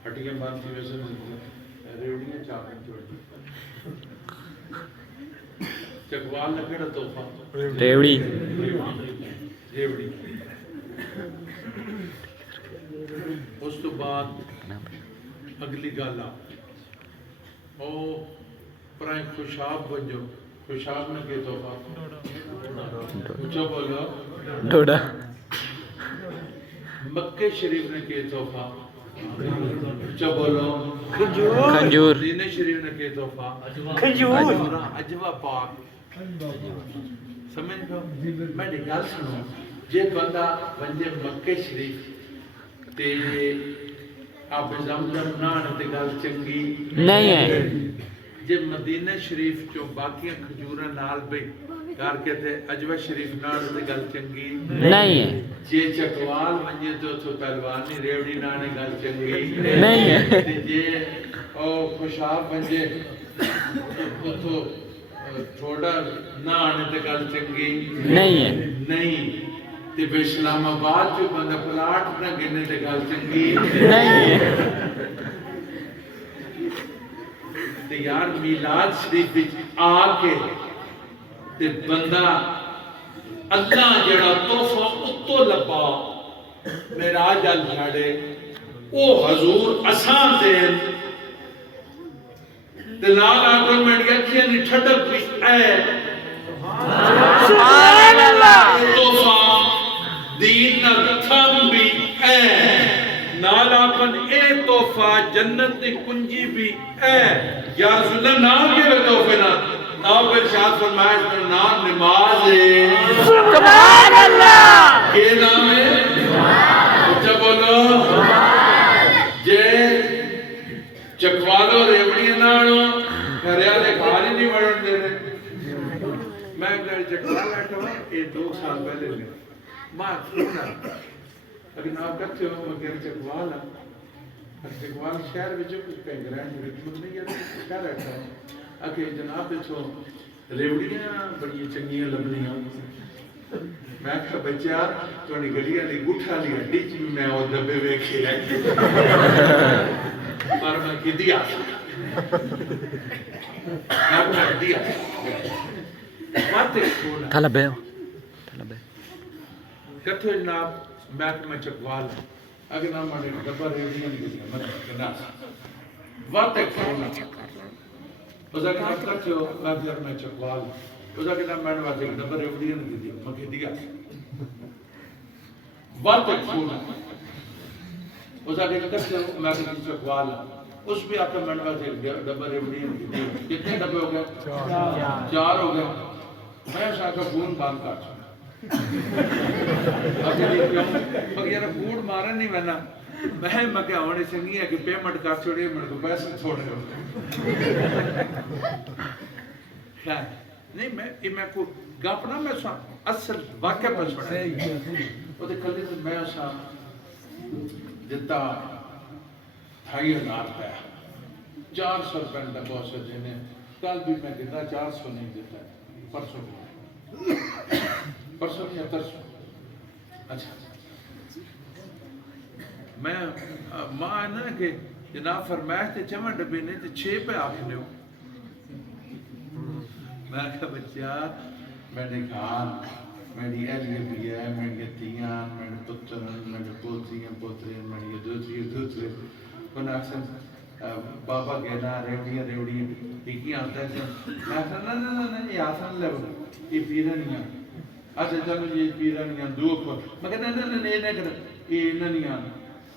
ہٹیاں باندھ تھی ویسے ریوڑیاں چاکیں چھوڑی چکوال نے کیڑا توفہ ریوڑی ریوڑی اس تو بعد اگلی گالا او پرائیں خوشاب بنجو خوشاب نے کے توفہ اچھا بولو ڈوڑا مکہ شریف نے کے توفہ اچھا بولو کھنجور مدینہ شریف نے کے توفہ کھجور عجوہ پاک سمجھ گا میں نے گل سنوں جے بندہ بنجے مکہ شریف تے آپ زمزم نان تے گل چنگی نہیں ہے جے مدینہ شریف چو باقیاں کھجوراں نال بے کار کہتے عجوہ شریف نان تے گل چنگی نہیں ہے جے چکوال ونجے تو پہلوانی ریوڑی نانے گل چنگی نہیں ہے جے او خوشاب ونجے تو چھوڑا نانے تے گل چنگی نہیں ہے نہیں تے بے اسلام آباد جو بندہ پلاٹ نہ گنے تے گل چنگی نہیں ہے تے یار میلاد شریف وچ آ کے تے بندہ اللہ جڑا تحفہ اتو لبا معراج ال چھاڑے او حضور اساں دین تے نال آٹومیٹک اکھیاں دی ٹھڈک بھی اے سبحان اللہ تحفہ دین نہ تھم بھی اے نال آکھن اے تحفہ جنت دی کنجی بھی اے یا رسول اللہ نام کے تحفے نہ آپ ارشاد فرمائے اس کا نام نماز ہے سبحان اللہ یہ نام ہے اچھا بولو جے چکوالو ریوڑی نانو گھریا لے کھاری نہیں بڑھن دے رہے میں گھر چکوال بیٹھا ہوں یہ 2 سال پہلے لے ماں کھونا لیکن آپ کہتے ہو میں گھر چکوال ہوں چکوال شہر بچوں کہیں گرینڈ ریکمنٹ نہیں ہے کیا رہتا ہے اکھے جناب چھو ریوڑیاں بڑی چنگیاں لبنیاں میں کہا بچہ توڑی گڑیاں لی گھٹا لی ہڈی چی میں وہ دبے ویکھے آئی پر میں کی دیا میں کہا دیا ماتے کھونا تھالا بے کہتے ہو جناب میں چکوال ہوں اگر نام مانے ڈبا ریوڑیاں لی گڑیاں مطلب کناس واتے کھونا اس اگر آپ کہتے ہو میں چکوال ہوں اس کا کہنا میں واسطے ڈبر ریوڑیاں نہیں دی میں کہ دیا بات ایک فون اس کا کہنا کس میں کہ کس سوال اس پہ آپ کا میں واسطے ڈبر ریوڑیاں نہیں دی کتنے ڈبے ہو گئے 4 ہو گئے میں اس کا فون بند کر چھوڑا اب یہ فون مارا نہیں میں کیا ہونے چنگی ہے کہ پیمنٹ کر چھوڑی میرے کو پیسے چھوڑ رہے ہو نہیں میں کو گاپنا میں اصل واقعہ پر چھوڑا وہ دے کلی تو میں اسا جتا 2,500 پہ 400 روپے کا بہت سے دینے کل بھی میں دیتا 400 نہیں دیتا پرسوں 7300 اچھا میں ماں نا کہ جناب فرمائش تے 4 ڈبے نے تے 6 پہ آکھنے ہو میں کہا بچہ میرے گھر میری اہلیہ بھی ہے میری تیاں میرے پتر میرے پوتریاں پوترے میری دوترے انہیں اکثر بابا کہنا ریوڑیاں پیکیاں آتا ہے میں کہا نا یہ آسان لے یہ پیرانیاں اچھا چلو یہ پیرانیاں 2 کو میں کہا نا یہ نہیں کرنا یہ نہیں آنا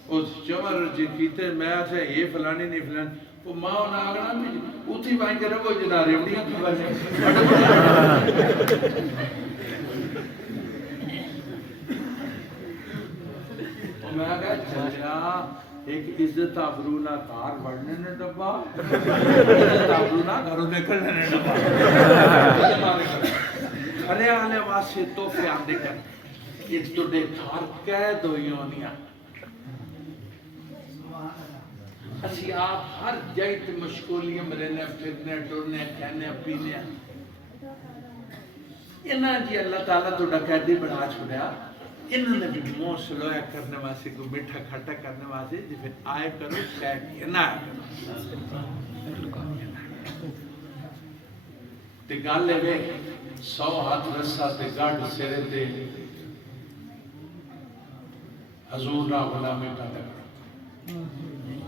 اس چمر جی کیتے میں آسے یہ فلانی نہیں فلانی وہ ماں ہونا آگنا بھی اتھی بائیں کرے وہ جنا ریوڑیاں کی بنے میں کہا چلیا ایک عزت آبرونا کار بڑھنے نے ڈبا عزت آبرونا گھروں نکلنے نے ڈبا ارے آلے واسے توفے آن دے کر یہ تو دے کار قید ہوئی ہونیاں اسی آپ ہر جائت مشغولیاں مرنے پھرنے ٹرنے کھانے پینے انہاں جی اللہ تعالیٰ تو ڈکیتی بنا چھوڑیا انہوں نے بھی منہ سلویا کرنے واسے کو میٹھا کھٹا کرنے واسے جی پھر آئے کرو شاید یہ نہ تے گالے میں 100 ہاتھ رسا تے گاڑ سیرے تے حضور نہ غلامی کا لگا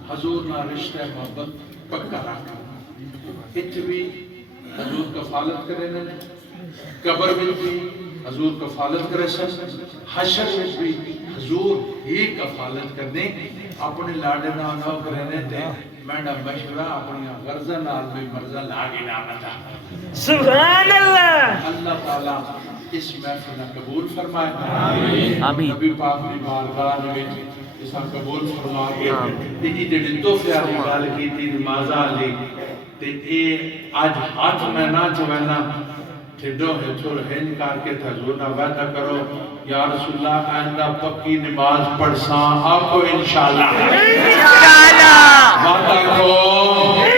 حضور نہ رشتہ محبت پکا رکھا اتھ بھی حضور کفالت کرے نے قبر بھی حضور کفالت کرے سن حشر بھی حضور ہی کفالت کرنے اپنے لاڈے نہ کرنے تے میڈا مشورہ اپنی غرضہ نال بھی مرضہ لاگے نہ بتا سبحان اللہ اللہ تعالیٰ اس محفل قبول فرمائے آمین نبی پاک نے بارگاہ میں اس کا قبول فرمائے تیجی جڑی توفیہ نے گال کی تھی نمازہ لی تے اے آج ہاتھ میں نہ چوینا ٹھڈو ہے چھوڑ ہین کار کے حضور نہ وعدہ کرو یا رسول اللہ آئندہ پکی نماز پڑھ ساں آپ کو انشاءاللہ وعدہ کرو